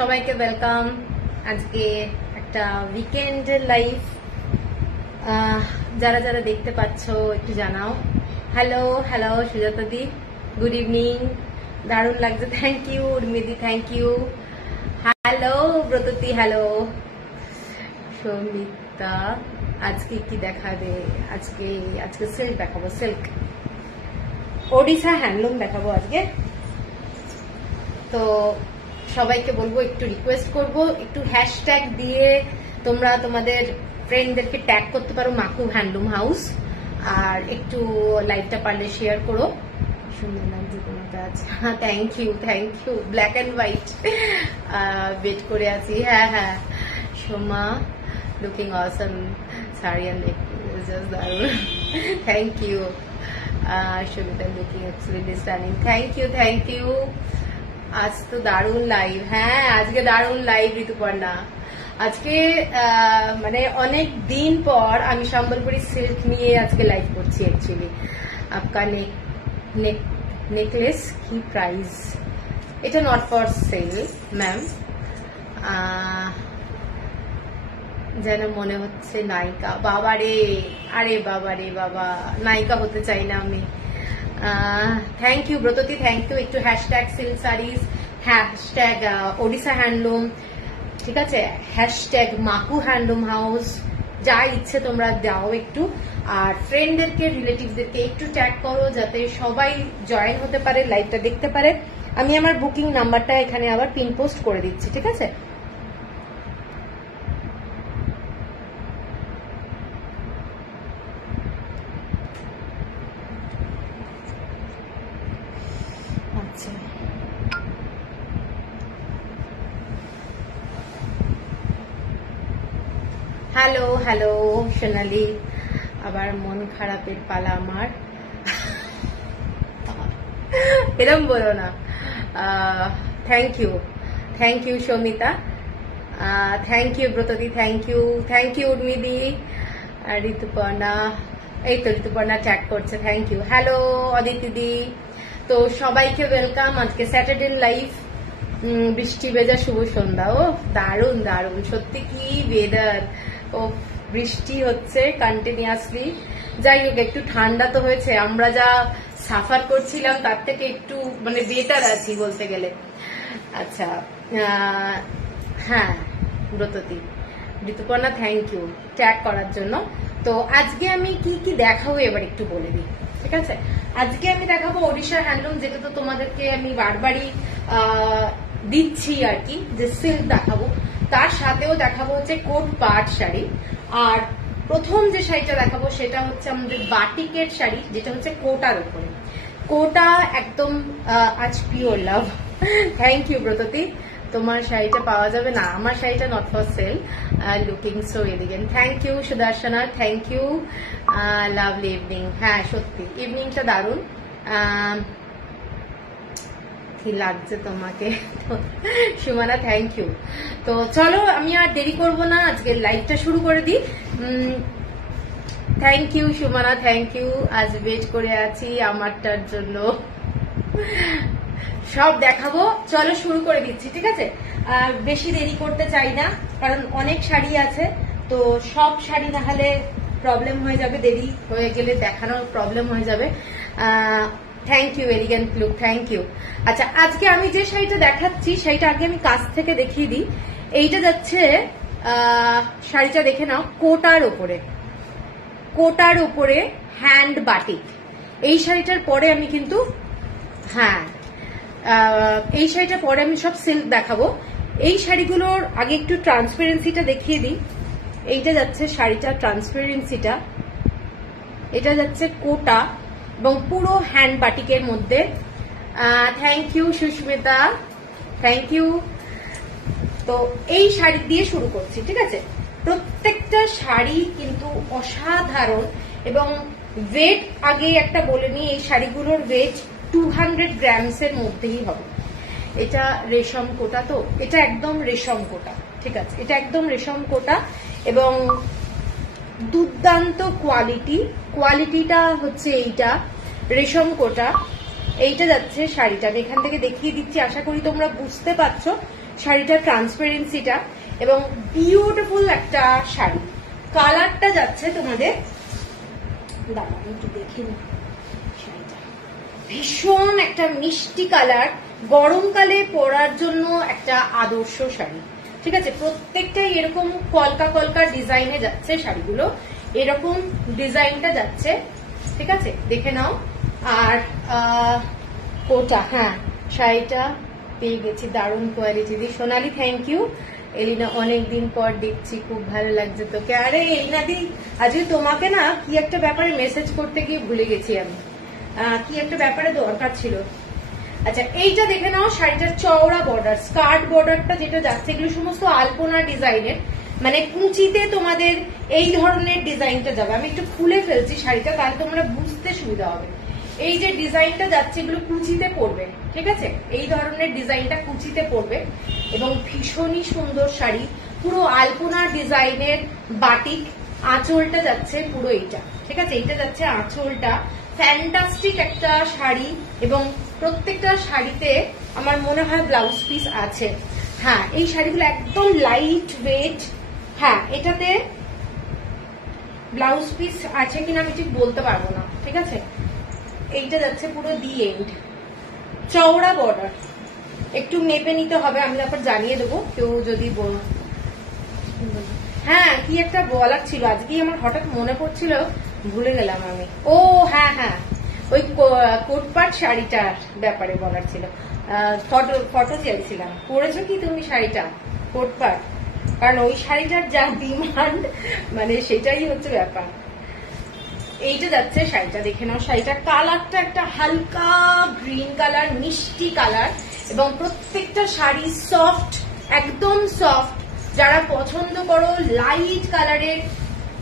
সবাইকে ওয়েলকাম। আজকে একটা উইকেন্ডের লাইভ, যারা যারা দেখতে পাচ্ছ একটু জানাও। হ্যালো হ্যালো সুজাতা দি, গুড ইভিনিং, দারুণ লাগছে, থ্যাংক ইউ। উর্মিদি thank you. Hello Bratati, hello Soumita. আজকে কি দেখাবে? আজকে সিল্ক দেখাবো, সিল্ক ওড়িশা হ্যান্ডলুম দেখাবো আজকে। তো সবাইকে বলবো, একটু রিকোয়েস্ট করব, একটু হ্যাশট্যাগ দিয়ে তোমরা তোমাদের ফ্রেন্ডদেরকে ট্যাগ করতে পারো মাকু হ্যান্ডলুম হাউস, আর একটু লাইভটা পারলে শেয়ার করো। সুন্দর লাগছে তোমাকে আজ, thank you thank you. Black and white wait করে আছি। হ্যাঁ হ্যাঁ Soma, looking awesome sari and just দারুণ, thank you. Sabita looking absolutely stunning, thank you thank you. আজ তো দারুণ লাইভ, হ্যাঁ আজকে দারুণ লাইভ ঋতুপর্ণা। আজকে মানে অনেক দিন পর আমি সম্বলপুরি সিল্ক নিয়ে আজকে লাইভ করছি। অ্যাকচুয়ালি আপকা নেকলেস কি প্রাইস? এটা নট ফর সেল ম্যাম, যেন মনে হচ্ছে নায়িকা। বাবারে, আরে বাবারে বাবা, নায়িকা হতে চাই না আমি। Thank you Bratati, thank you. একটু hashtag silk saris, hashtag Odisha handloom, ঠিক আছে, হ্যাশট্যাগ মাকু হ্যান্ডলুম হাউস, যা ইচ্ছে তোমরা দাও একটু। আর ফ্রেন্ডদেরকে, রিলেটিভদেরকে একটু ট্যাগ করো যাতে সবাই জয়েন হতে পারে, লাইভটা দেখতে পারে। আমি আমার বুকিং নাম্বারটা এখানে আবার পিন পোস্ট করে দিচ্ছি, ঠিক আছে? আচ্ছা, হ্যালো হ্যালো সোনালি, আবার মন খারাপের পালা আমার। এরম বলো না। Thank you Soumita, thank you ব্রতদি, থ্যাংক ইউ উর্মিদি, ঋতুপর্ণা। এই তো ঋতুপর্ণা চ্যাট করছে, থ্যাংক ইউ। হ্যালো অদিতিদি। তো সবাইকে ওয়েলকাম আজকে স্যাটারডে লাইভ। বৃষ্টি ভেজা শুভ সন্ধ্যা। ও দারুণ দারুণ, সত্যি কি ওয়েদার। ও বৃষ্টি হচ্ছে কন্টিনিউয়াসলি। যাই হোক, একটু ঠান্ডা তো হয়েছে, আমরা যা সাফার করছিলাম তার থেকে একটু মানে বেটার আছি বলতে গেলে। আচ্ছা, হ্যাঁ Bratati, Rituparna thank you tag করার জন্য। তো আজকে আমি কি কি দেখাবো এবার একটু বলে দিই, ঠিক আছে? আজকে আমি দেখাবো ওড়িশা হ্যান্ডলুম, যেটা তো তোমাদেরকে আমি বারবারই দিচ্ছি আর কি, যে সিল্ক দেখাবো। তার সাথেও দেখাবো হচ্ছে কোট পাট শাড়ি। আর প্রথম যে শাড়িটা দেখাবো সেটা হচ্ছে আমাদের বাটিকের শাড়ি, যেটা হচ্ছে কোটার উপরে। কোটা একদম আজ pure love. Thank you Bratati, তোমার শাড়িটা পাওয়া যাবে না, আমার শাড়িটা not for sale. Looking so elegant, thank you Sudarshana, thank you. Lovely evening, হ্যাঁ সত্যি ইভিনিংটা দারুণ। কি লাগছে তোমাকে সুমানা, থ্যাংক ইউ। তো চলো আমি আর দেরি করবো না, আজকে লাইভটা শুরু করে দিই। Thank you Sumana, thank you. আজ ওয়েট করে আছি আমারটার জন্য, সব দেখাবো। চলো শুরু করে দিচ্ছি, ঠিক আছে? আর বেশি দেরি করতে চাই না, কারণ অনেক শাড়ি আছে, তো সব শাড়ি না হলে প্রবলেম হয়ে যাবে, দেরি হয়ে গেলে দেখানোর প্রবলেম হয়ে যাবে। Thank you elegant look, thank you. আচ্ছা, আজকে আমি যে শাড়িটা দেখাচ্ছি সেইটা আগে আমি কাছ থেকে দেখিয়ে দিই। এইটা যাচ্ছে, শাড়িটা দেখে নাও, কোটার উপরে হ্যান্ড বাটিক। এই শাড়িটার পরে আমি কিন্তু, হ্যাঁ এই শাড়িটার পরে আমি সব সিল্ক দেখাবো। এই শাড়িগুলোর আগে একটু ট্রান্সপারেন্সিটা দেখিয়ে দিই। এইটা যাচ্ছে শাড়িটা ট্রান্সপারেন্সিটা, এটা যাচ্ছে কোটা এবং পুরো হ্যান্ড বাটিকের মধ্যে। Thank you Susmita, thank you. তো এই শাড়ি দিয়ে শুরু করছি, ঠিক আছে? প্রত্যেকটা শাড়ি কিন্তু অসাধারণ, এবং ওয়েট আগে একটা বলে নিই, এই শাড়িগুলোর ওয়েট 200 গ্রামসের মধ্যেই হবে। এটা রেশম কোটা, তো এটা একদম রেশম কোটা, ঠিক আছে? এটা একদম রেশম কোটা এবং দুর্দান্ত কোয়ালিটিটা হচ্ছে এইটা রেশম কোটা। এইটা যাচ্ছে শাড়িটা, আমি এখান থেকে দেখিয়ে দিচ্ছি, আশা করি তোমরা বুঝতে পারছো। শাড়িটার ট্রান্সপারেন্সিটা, এবং বিউটিফুল একটা শাড়ি। কালারটা যাচ্ছে তোমাদের, দাঁড়াও একটু দেখে নিই, শাড়িটা ভীষণ একটা মিষ্টি কালার, গরমকালে পরার জন্য একটা আদর্শ শাড়ি। ঠিক আছে, প্রত্যেকটাই এরকম কলকা কলকা ডিজাইনে যাচ্ছে শাড়িগুলো, এরকম ডিজাইনটা যাচ্ছে। ঠিক আছে, দেখে নাও। আর কোটা, হ্যাঁ শাড়িটা পেয়ে গেছি, দারুণ কোয়ালিটি দি। Sonali thank you. এলিনা অনেকদিন পর দেখছি, খুব ভালো লাগছে তোকে। আরে এলিনা দি, আজকে তোমাকে না কি একটা ব্যাপারে মেসেজ করতে গিয়ে ভুলে গেছি আমি, কি একটা ব্যাপারে দরকার ছিল। আচ্ছা এইটা দেখে নাও, শাড়িটার চওড়া বর্ডার, স্কার্ট বর্ডারটা যেটা যাচ্ছে, এগুলো সমস্ত আলপনা ডিজাইনের, মানে কুচিতে তোমাদের এই ধরনের ডিজাইনটা যাবে। আমি একটু খুলে ফেলছি শাড়িটা, তাহলে তোমরা বুঝতে সুবিধা হবে। এই যে ডিজাইনটা যাচ্ছে এগুলো কুচিতে পড়বে। ঠিক আছে, এই ধরনের ডিজাইনটা কুচিতে পড়বে এবং ভীষণই সুন্দর শাড়ি, পুরো আলপনা ডিজাইনের বাটিক। আঁচলটা যাচ্ছে পুরো এইটা। ঠিক আছে, এইটা যাচ্ছে আঁচলটা। ফ্যান্টাস্টিক একটা শাড়ি, এবং প্রত্যেকটা শাড়িতে আমার মনে হয় ব্লাউজ পিস আছে। হ্যাঁ, এই শাড়িগুলো একদম লাইট ওয়েট। হ্যাঁ, এটাতে ব্লাউজ পিস আছে কিনা আমি ঠিক বলতে পারবো না। ঠিক আছে, এইটা যাচ্ছে পুরো দি এন্ড, চওড়া বর্ডার। একটু মেপে নিতে হবে, আমি তারপর জানিয়ে দেবো কেউ যদি হ্যাঁ কি একটা বলার ছিল আজকেই আমার হঠাৎ মনে পড়ছিল, ভুলে গেলাম আমি। ও হ্যাঁ হ্যাঁ, ওই কোটপাট শাড়িটার ব্যাপারে বলার ছিল। ফটো চেয়েছিলাম, পরেছো কি তুমি শাড়িটা কোটপাট? কারণ ওই শাড়িটার যা ডিমান্ড, মানে সেটাই হচ্ছে ব্যাপার। এইটা যাচ্ছে শাড়িটা, দেখে নাও। শাড়িটার কালারটা একটা হালকা গ্রিন কালার, মিষ্টি কালার, এবং প্রত্যেকটা শাড়ি সফট, একদম সফট। যারা পছন্দ করো লাইট কালারের,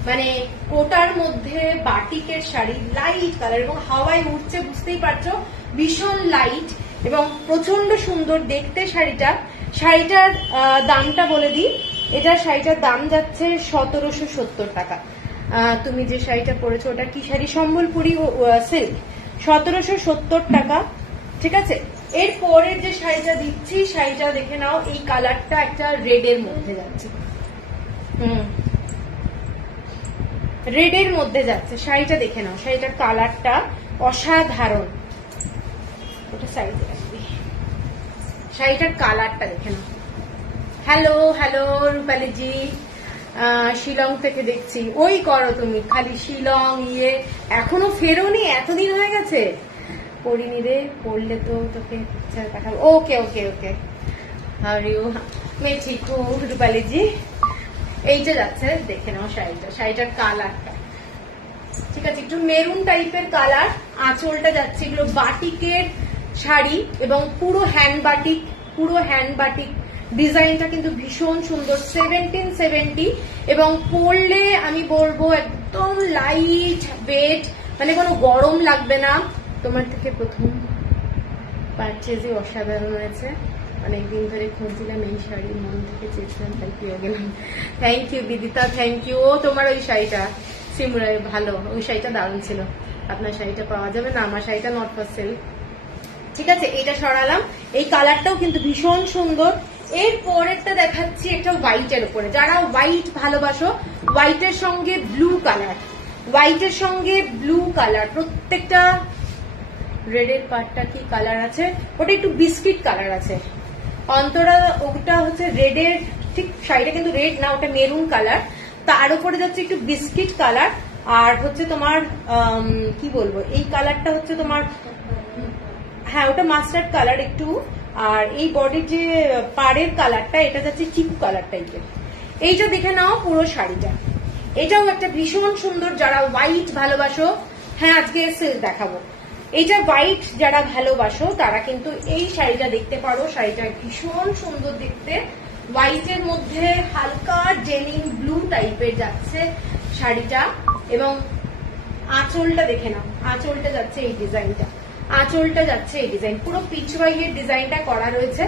মানে কোটার মধ্যে বাটিকের শাড়ি, লাইট কালার এবং হাওয়ায় উঠছে, বুঝতেই পারছো, ভীষণ লাইট এবং প্রচন্ড সুন্দর দেখতে শাড়িটা। শাড়িটার দামটা বলে দিই, এটা শাড়িটার দাম যাচ্ছে 1770 টাকা। তুমি যে শাড়িটা পরেছো ওটা কি শাড়ি? সম্বলপুরি সিল্ক, 1770 টাকা। ঠিক আছে, এর পরের যে শাড়িটা দিচ্ছি, শাড়িটা দেখে নাও। এই কালারটা একটা রেডের মধ্যে যাচ্ছে, রেডের মধ্যে যাচ্ছে শাড়িটা, দেখে নাও। শাড়িটার কালারটা অসাধারণ। ওটা সাইডে রাখবি, শাড়িটার কালারটা দেখে নাও। হ্যালো হ্যালো রূপালী জি, শিলং থেকে দেখছি। ওই করো তুমি খালি শিলং ইয়ে, এখনো ফেরোনি? এতদিন হয়ে গেছে। পড়িনি রে, পড়লে তো তোকে দেখাবো। ওকে ওকে ওকে, হারিও মে ঠিক রূপালী জি। এইটা যাচ্ছে, দেখে নাও শাড়িটা, শাড়িটার কালারটা। ঠিক আছে, একটু মেরুন টাইপের কালার। আঁচলটা যাচ্ছে, এগুলো বাটিকের শাড়ি এবং পুরো হ্যান্ড বাটিক, পুরো হ্যান্ড বাটিক। ডিজাইনটা কিন্তু ভীষণ সুন্দর, 1770, এবং পরলে আমি বলবো একদম লাইট ওয়েট, মানে কোনো গরম লাগবে না। তোমার থেকে প্রথম পারচেজে অসাধারণ হয়েছে, অনেকদিন ধরে খুঁজছিলাম এই শাড়ি, মন থেকে চেয়েছিলাম, তাই পেয়ে গেলাম। Thank you Bidita, thank you. ও তোমার ওই শাড়িটা সিমুরাই ভালো, ওই শাড়িটা দারুণ ছিল। আপনার শাড়িটা পাওয়া যাবে না, আমার শাড়িটা নট ফর সেল। ঠিক আছে, এটা সরালাম। এই কালারটাও কিন্তু ভীষণ সুন্দর। এর পরেরটা দেখাচ্ছি একটা হোয়াইটের উপরে। যারা হোয়াইট ভালোবাসো, হোয়াইটের সঙ্গে ব্লু কালার, হোয়াইটের সঙ্গে ব্লু কালার, প্রত্যেকটা রেডের পার্টটা কি কালার আছে, ওটা একটু বিস্কিট কালার আছে। অন্তরা ওটা হচ্ছে রেডের, ঠিক শাড়িটা কিন্তু রেড না, ওটা মেরুন কালার। তার উপরে যাচ্ছে একটু বিস্কিট কালার, আর হচ্ছে তোমার কি বলবো, এই কালারটা হচ্ছে তোমার, হ্যাঁ ওটা মাস্টার্ড কালার একটু। আর এই বডির যে পাড়ের কালারটা, এটা যাচ্ছে চিকু কালার টাইপের। এইটা দেখে নাও পুরো শাড়িটা, এটাও একটা ভীষণ সুন্দর। যারা হোয়াইট ভালোবাসো, হ্যাঁ আজকে সিল্ক দেখাবো, এইটা হোয়াইট যারা ভালোবাসো তারা কিন্তু এই শাড়িটা দেখতে পারো। শাড়িটা ভীষণ সুন্দর দেখতে, হোয়াইটের মধ্যে হালকা ডেনিম ব্লু টাইপের যাচ্ছে শাড়িটা। এবং আঁচলটা দেখে নাও, আঁচলটা যাচ্ছে এই ডিজাইনটা, আঁচলটা যাচ্ছে এই ডিজাইন, পুরো পিচওয়াইয়ের ডিজাইনটা করা রয়েছে।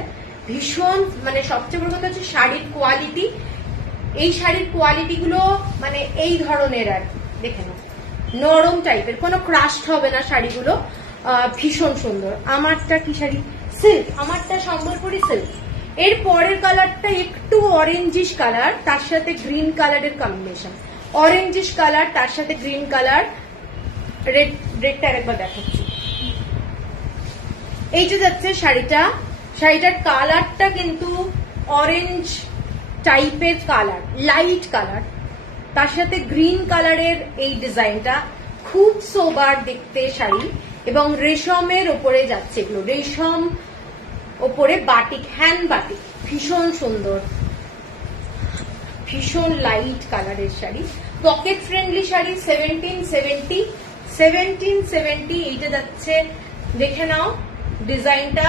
ভীষণ, মানে সবচেয়ে বড় কথা হচ্ছে শাড়ির কোয়ালিটি। এই শাড়ির কোয়ালিটি গুলো মানে এই ধরনের, আর দেখে নাও নরম টাইপের, কোনো ক্রাস্ট হবে না শাড়িগুলো। ভীষণ সুন্দর। আমারটা কি শাড়ি? সিল্ক, আমারটা সম্বলপুরি সিল্ক। এর পরের কালারটা একটু অরেঞ্জিশ কালার, তার সাথে গ্রিন কালারের কম্বিনেশন। অরেঞ্জিশ কালার তার সাথে গ্রিন কালার, রেডটা আরেকবার দেখাচ্ছি। এইটা যাচ্ছে শাড়িটা। শাড়িটার কালারটা কিন্তু অরেঞ্জ টাইপের কালার, লাইট কালার, তার সাথে গ্রিন কালারের এই ডিজাইনটা খুব সোবার দেখতে শাড়ি, এবং রেশমের ওপরে যাচ্ছে এগুলো, রেশম ওপরে বাটিক, হ্যান্ড বাটিক, ভীষণ সুন্দর, ভীষণ লাইট কালারের শাড়ি, পকেট ফ্রেন্ডলি শাড়ি। 1770 এইটা যাচ্ছে, দেখে নাও ডিজাইনটা।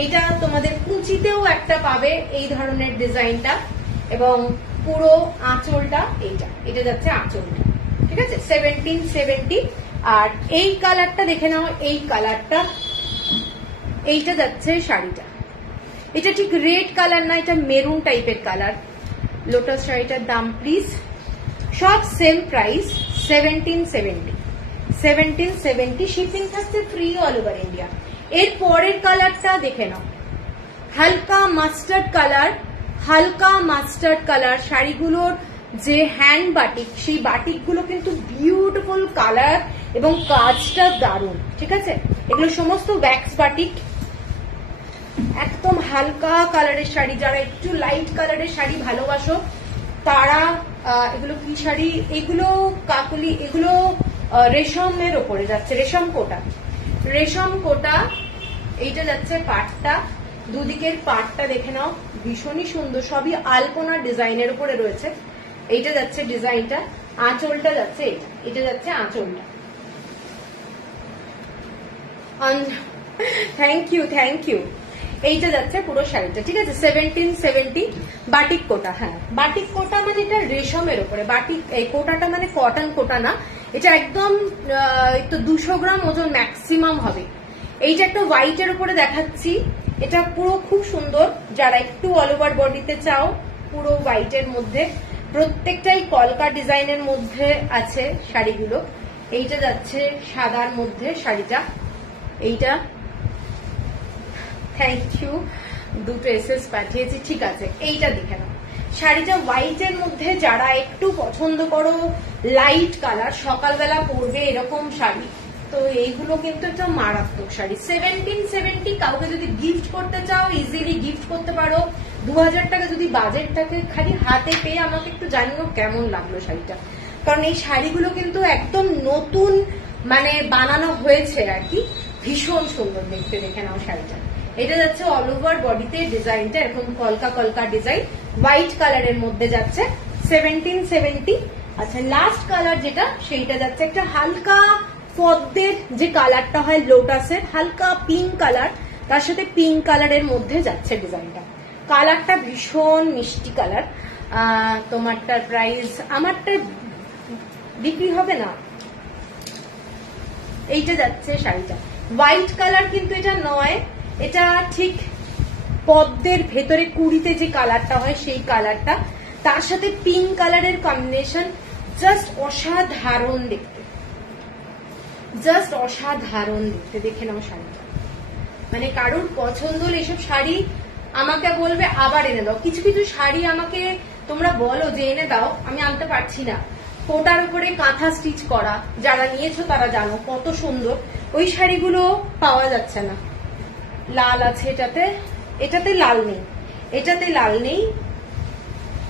এইটা তোমাদের কুচিতেও একটা পাবে এই ধরনের ডিজাইনটা, এবং পুরো আঁচলটা এটা যাচ্ছে আঁচলটা, ঠিক আছে। 1770। আর এই কালারটা দেখে নাও, এই কালারটা, এইটা যাচ্ছে শাড়িটা। এটা ঠিক রেড কালার না, এটা মেরুন টাইপের কালার। লোটাস শাড়িটার দাম প্লিজ, সব সেম প্রাইস, 1770। শিপিং থাকছে ফ্রি অল ওভার ইন্ডিয়া। এর পরের কালারটা দেখে নাও, হালকা মাস্টার্ড কালার, হালকা মাস্টার্ড কালার। শাড়িগুলোর যে হ্যান্ড বাটিক, সেই বাটিকগুলো কিন্তু বিউটিফুল কালার এবং কাজটা দারুণ, ঠিক আছে। এগুলো সমস্ত ওয়্যাক্স বাটিক, একদম হালকা কালারের শাড়ি। যারা একটু লাইট কালারের শাড়ি ভালোবাসো তারা এগুলো কি শাড়ি, এগুলো কাকুলি, এগুলো রেশমের ওপরে যাচ্ছে, রেশম কোটা, রেশম কোটা। এইটা যাচ্ছে পাটটা, দুদিকের পাটটা দেখে নাও, ভীষণই সুন্দর, সবই আলপনা ডিজাইনের উপরে রয়েছে। এইটা যাচ্ছে ডিজাইনটা, আঁচলটা যাচ্ছে এটা যাচ্ছে আঁচলটা। Thank you. এইটা যাচ্ছে পুরো শাড়িটা, ঠিক আছে। 1770 বাটিক কোটা। হ্যাঁ, বাটিক কোটা মানে এটা রেশমের উপরে, বাটিক এই কোটাটা মানে কটন কোটা না, এটা একদম 200 গ্রাম ওজন ম্যাক্সিমাম হবে। এইটা একটা হোয়াইটের উপরে দেখাচ্ছি, এটা পুরো খুব সুন্দর। যারা একটু অল ওভার বডিতে চাও, পুরো হোয়াইটের মধ্যে, প্রত্যেকটাই কলকা ডিজাইনের মধ্যে আছে শাড়িগুলো। এইটা যাচ্ছে সাদার মধ্যে শাড়িটা, এইটা। থ্যাংক ইউ, দুটো এসএস পাঠিয়েছি, ঠিক আছে। এইটা দেখে নাও, শাড়িটা হোয়াইটের মধ্যে। যারা একটু পছন্দ করো লাইট কালার, সকালবেলা পরবে এরকম শাড়ি, তো এইগুলো কিন্তু একটা মারাত্মক শাড়ি। 1770। কাউকে যদি গিফট করতে চাও, ইজিলি গিফট করতে পারো। 2000 টাকা যদি বাজেট থাকে, খালি হাতে পেয়ে আমাকে একটু জানিও কেমন লাগলো শাড়িটা, কারণ এই শাড়িগুলো কিন্তু একদম নতুন মানে বানানো হয়েছে আর কি, ভীষণ সুন্দর দেখতে। দেখে নাও শাড়িটা, এটা যাচ্ছে অল ওভার বডিতে ডিজাইনটা এরকম কলকা কলকা ডিজাইন, হোয়াইট কালারের মধ্যে যাচ্ছে 1770। আচ্ছা, লাস্ট কালার যেটা, সেইটা যাচ্ছে একটা হালকা পদ্মের যে কালারটা হয় লোটাসের, হালকা পিঙ্ক কালার, তার সাথে পিঙ্ক কালারের মধ্যে যাচ্ছে ডিজাইনটা। কালারটা ভীষণ মিষ্টি কালার। তোমারটার প্রাইস, আমারটা বিক্রি হবে না। এইটা যাচ্ছে শাড়িটা, হোয়াইট কালার কিন্তু এটা নয়, এটা ঠিক পদ্মের ভেতরে কুড়িতে যে কালারটা হয় সেই কালারটা, তার সাথে পিঙ্ক কালারের কম্বিনেশন, জাস্ট অসাধারণ দেখতে, জাস্ট অসাধারণ দেখতে। দেখে নাও শাড়িটা, মানে কারোর পছন্দ হলে এসব শাড়ি আমাকে বলবে আবার এনে দাও। কিছু কিছু শাড়ি আমাকে তোমরা বলো যে এনে দাও, আমি আনতে পারছি না, কোটার উপরে কাঁথা স্টিচ করা, যারা নিয়েছো তারা জানো কত সুন্দর, ওই শাড়িগুলো পাওয়া যাচ্ছে না। লাল আছে এটাতে, এটাতে লাল নেই, এটাতে লাল নেই,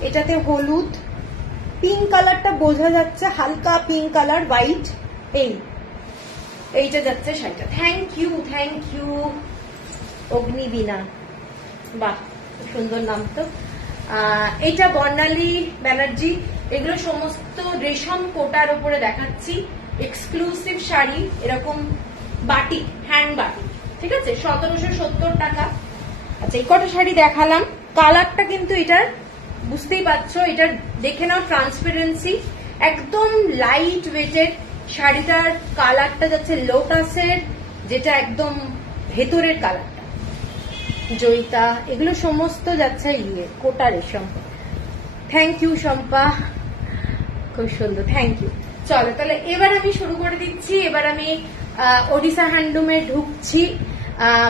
এটাতে হলুদ, পিঙ্ক কালারটা বোঝা যাচ্ছে, হালকা পিঙ্ক কালার, হোয়াইট। এইটা যাচ্ছে শাড়িটা। থ্যাংক ইউ অগ্নিবীণা, বাহ সুন্দর নাম তো। এইটা বর্ণালী ব্যানার্জি। এগুলো সমস্ত রেশম কোটার উপরে দেখাচ্ছি, এক্সক্লুসিভ শাড়ি, এরকম বাটিক, হ্যান্ড বাটিক, ঠিক আছে। 1770 টাকা। আচ্ছা, এই কটা শাড়ি দেখালাম, কালারটা কিন্তু এটার বুঝতেই পারছো, এটার দেখে নাও ট্রান্সপারেন্সি, একদম লাইট ওয়েটেড। শাড়িটার কালারটা যাচ্ছে লোটাসের, যেটা একদম ভেতরের কালারটা, জয়িতা, এগুলো সমস্ত যাচ্ছে কোটা রেশম। থ্যাংক ইউ শম্পা, খুব সুন্দর, থ্যাংক ইউ। চলো তাহলে এবার আমি শুরু করে দিচ্ছি। এবার আমি ওডিশা হ্যান্ডলুমে ঢুকছি।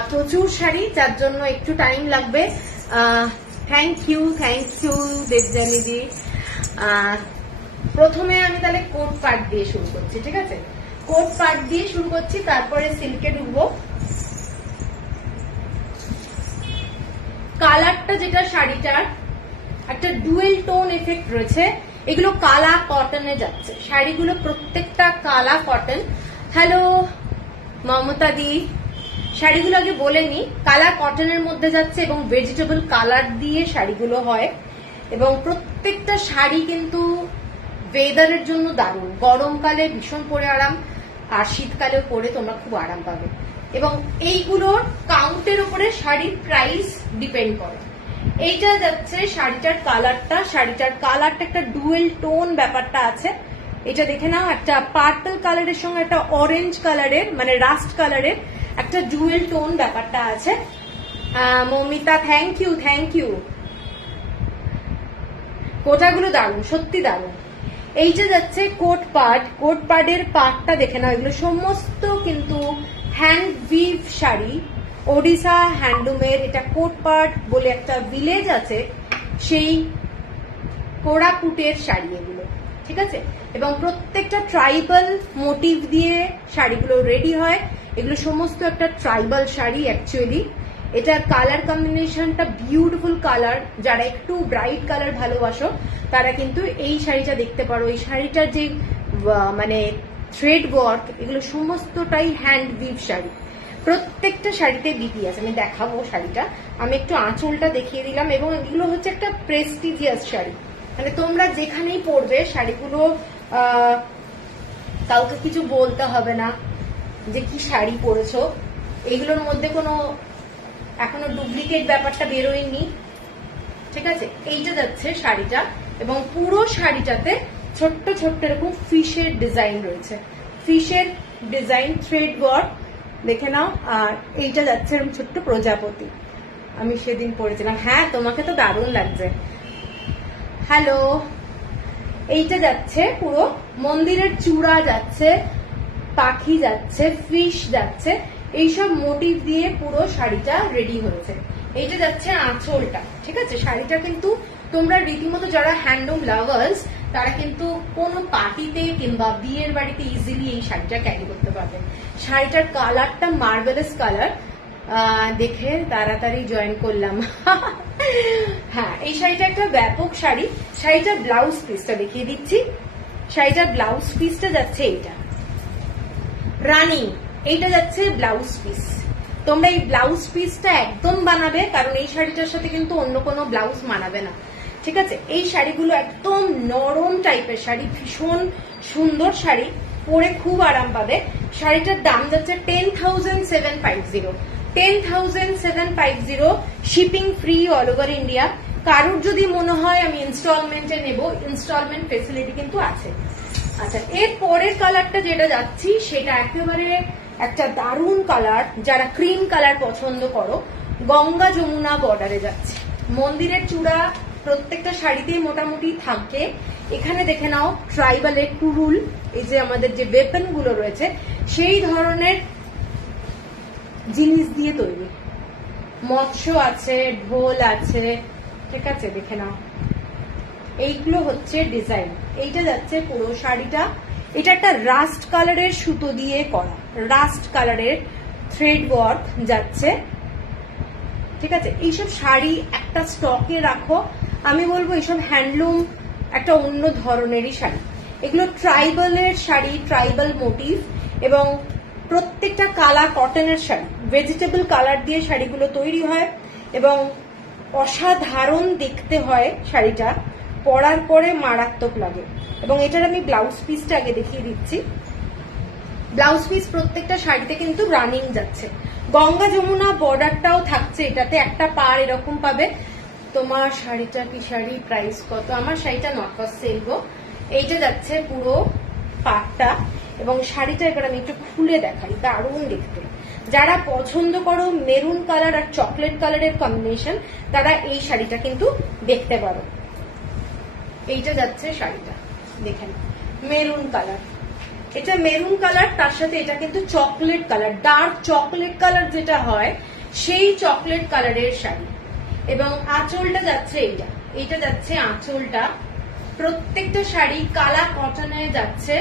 প্রচুর শাড়ি, যার জন্য একটু টাইম লাগবে। থ্যাংক ইউ দেবজানীজি। প্রথমে আমি তাহলে কোট পার্ট দিয়ে শুরু করছি, ঠিক আছে? কোট পার্ট দিয়ে শুরু করছি, তারপরে সিল্কে ঢুকবো। কালারটা যেটা শাড়িটার একটা ডুয়েল টোন এফেক্ট রয়েছে, এগুলো কালা কটনে যাচ্ছে শাড়িগুলো, প্রত্যেকটা কালা কটন। হ্যালো মমতা দি, শাড়িগুলো আগে বলে নি, কালা কটনের মধ্যে যাচ্ছে এবং ভেজিটেবল কালার দিয়ে শাড়িগুলো হয়, এবং প্রত্যেকটা শাড়ি কিন্তু ওয়েদারের জন্য দারুণ। গরমকালে ভীষণ পরে আরাম, আর শীতকালেও পরে তোমরা খুব আরাম পাবে। এবং এইগুলোর কাউন্টের উপরে শাড়ির প্রাইস ডিপেন্ড করে। এইটা যাচ্ছে শাড়িটার কালারটা, শাড়িটার কালারটা একটা ডুয়েল টোন ব্যাপারটা আছে। এটা দেখে নাও, একটা পার্পল কালারের সঙ্গে একটা অরেঞ্জ কালারের, মানে রাস্ট কালারের একটা ডুয়েল টোন ব্যাপারটা আছে। Momita thank you. কোটাগুলো দারুণ, সত্যি দারুণ। এইটা যাচ্ছে কোট পার্টের পার্টটা দেখে নাও, এগুলো সমস্ত কিন্তু হ্যান্ড উইভ শাড়ি, ওড়িশা হ্যান্ডলুমের। এটা কোট পার্ট বলে একটা ভিলেজ আছে, সেই কোরাপুটের শাড়ি এগুলো, ঠিক আছে? এবং প্রত্যেকটা ট্রাইবাল মোটিভ দিয়ে শাড়িগুলো রেডি হয়। এগুলো সমস্ত একটা ট্রাইবাল শাড়ি অ্যাকচুয়ালি। এটার কালার কম্বিনেশনটা বিউটিফুল কালার। যারা একটু ব্রাইট কালার ভালোবাসো তারা কিন্তু এই শাড়িটা দেখতে পারো। এই শাড়িটার যে মানে থ্রেড ওয়ার্ক, এগুলো সমস্তটাই হ্যান্ড উইভ শাড়ি। প্রত্যেকটা শাড়িতে বিপি আছে, আমি দেখাবো শাড়িটা। আমি একটু আঁচলটা দেখিয়ে দিলাম। এবং এগুলো হচ্ছে একটা প্রেস্টিজিয়াস শাড়ি, মানে তোমরা যেখানেই পরবে শাড়িগুলো কাউকে কিছু বলতে হবে না যে কি শাড়ি পরেছো। এগুলোর মধ্যে কোনো এখনো ডুপ্লিকেট ব্যাপারটা বেরোয়নি, ঠিক আছে? এইটা যাচ্ছে শাড়িটা, এবং পুরো শাড়িটাতে ছোট্ট ছোট্ট এরকম ফিশের ডিজাইন রয়েছে, ফিশের ডিজাইন থ্রেড ওয়ার্ক দেখে নাও। আর এইটা যাচ্ছে এরকম ছোট্ট প্রজাপতি, আমি সেদিন পরেছিলাম। হ্যাঁ, তোমাকে তো দারুণ লাগছে। হ্যালো, এইটা যাচ্ছে পুরো মন্দিরের চূড়া যাচ্ছে, পাখি যাচ্ছে, ফিশ যাচ্ছে, এইসব মোটিভ দিয়ে পুরো শাড়িটা রেডি হয়েছে। এইটা যাচ্ছে আঁচলটা, ঠিক আছে? শাড়িটা কিন্তু তোমরা রীতিমতো যারা হ্যান্ডলুম লাভার্স তারা কিন্তু কোনো পার্টিতে কিংবা বিয়ের বাড়িতে ইজিলি এই শাড়িটা ক্যারি করতে পারবে। শাড়িটার কালারটা মার্ভেলাস কালার, দেখে তাড়াতাড়ি জয়েন করলাম। হ্যাঁ, এই শাড়িটা একটা ব্যাপক শাড়ি। শাড়িটার ব্লাউজ পিসটা দেখিয়ে দিচ্ছি। শাড়িটার ব্লাউজ পিসটা যাচ্ছে এইটা রানিং, এইটা যাচ্ছে ব্লাউজ পিস। তোমরা এই ব্লাউজ পিসটা একদম বানাবে, কারণ এই শাড়িটার সাথে কিন্তু অন্য কোনো ব্লাউজ মানাবে না, ঠিক আছে? এই শাড়িগুলো একদম নরম টাইপের শাড়ি, ভীষণ সুন্দর শাড়ি, পরে খুব আরাম পাবে। শাড়িটার দাম যাচ্ছে 10,750। 10,750, shipping free all over India. কারোর যদি মনে হয় আমি ইনস্টলমেন্টে নেব, ইনস্টলমেন্ট ফেসিলিটি কিন্তু আছে। আচ্ছা, এর পরের কালারটা যেটা যাচ্ছি সেটা একেবারে একটা দারুণ কালার। যারা ক্রিম কালার পছন্দ করো, গঙ্গা যমুনা বর্ডারে যাচ্ছে। মন্দিরের চূড়া প্রত্যেকটা শাড়িতেই মোটামুটি থাকে। এখানে দেখে নাও ট্রাইবালের কুরুল, এই যে আমাদের যে ওয়েপন গুলো রয়েছে সেই ধরনের জিনিস দিয়ে তৈরি। মৎস্য আছে, ঢোল আছে, ঠিক আছে? দেখে নাও, এইগুলো হচ্ছে ডিজাইন। এইটা যাচ্ছে পুরো শাড়িটা, এটা একটা রাস্ট কালারের সুতো দিয়ে করা, রাস্ট কালারের থ্রেড ওয়ার্ক যাচ্ছে, ঠিক আছে? এইসব শাড়ি একটা স্টকে রাখো। আমি বলবো এইসব হ্যান্ডলুম একটা অন্য ধরনেরই শাড়ি। এগুলো ট্রাইবালের শাড়ি, ট্রাইবাল মোটিভ, এবং প্রত্যেকটা কালার কটনের শাড়ি, ভেজিটেবল কালার দিয়ে শাড়িগুলো তৈরি হয়, এবং অসাধারণ দেখতে হয় শাড়িটা, পরার পরে মারাত্মক লাগে। এবং এটার আমি ব্লাউজ পিসটা আগে দেখিয়ে দিচ্ছি। ব্লাউজ পিস প্রত্যেকটা শাড়িতে কিন্তু রানিং যাচ্ছে। গঙ্গা যমুনা বর্ডারটাও থাকছে এটাতে, একটা পার এরকম পাবে। তোমার শাড়িটা কি শাড়ি, প্রাইস কত? আমার শাড়িটা নট ফর সেল গো। এইটা যাচ্ছে পুরো পাটটা, এবং শাড়িটা এবার আমি একটু খুলে দেখাই, দারুণ দেখতে। যারা পছন্দ করো মেরুন কালার আর চকলেট কালারের কম্বিনেশন, তারা এই শাড়িটা কিন্তু দেখতে পারো। এইটা যাচ্ছে শাড়িটা, দেখেন মেরুন কালার, এটা মেরুন কালার, তার সাথে এটা কিন্তু chocolate colour, dark chocolate colour যেটা হয় সেই চকলেট কালারের শাড়ি। এবং আঁচলটা যাচ্ছে এইটা যাচ্ছে আঁচলটা। প্রত্যেকটা শাড়ি কালা কটনে যাচ্ছে,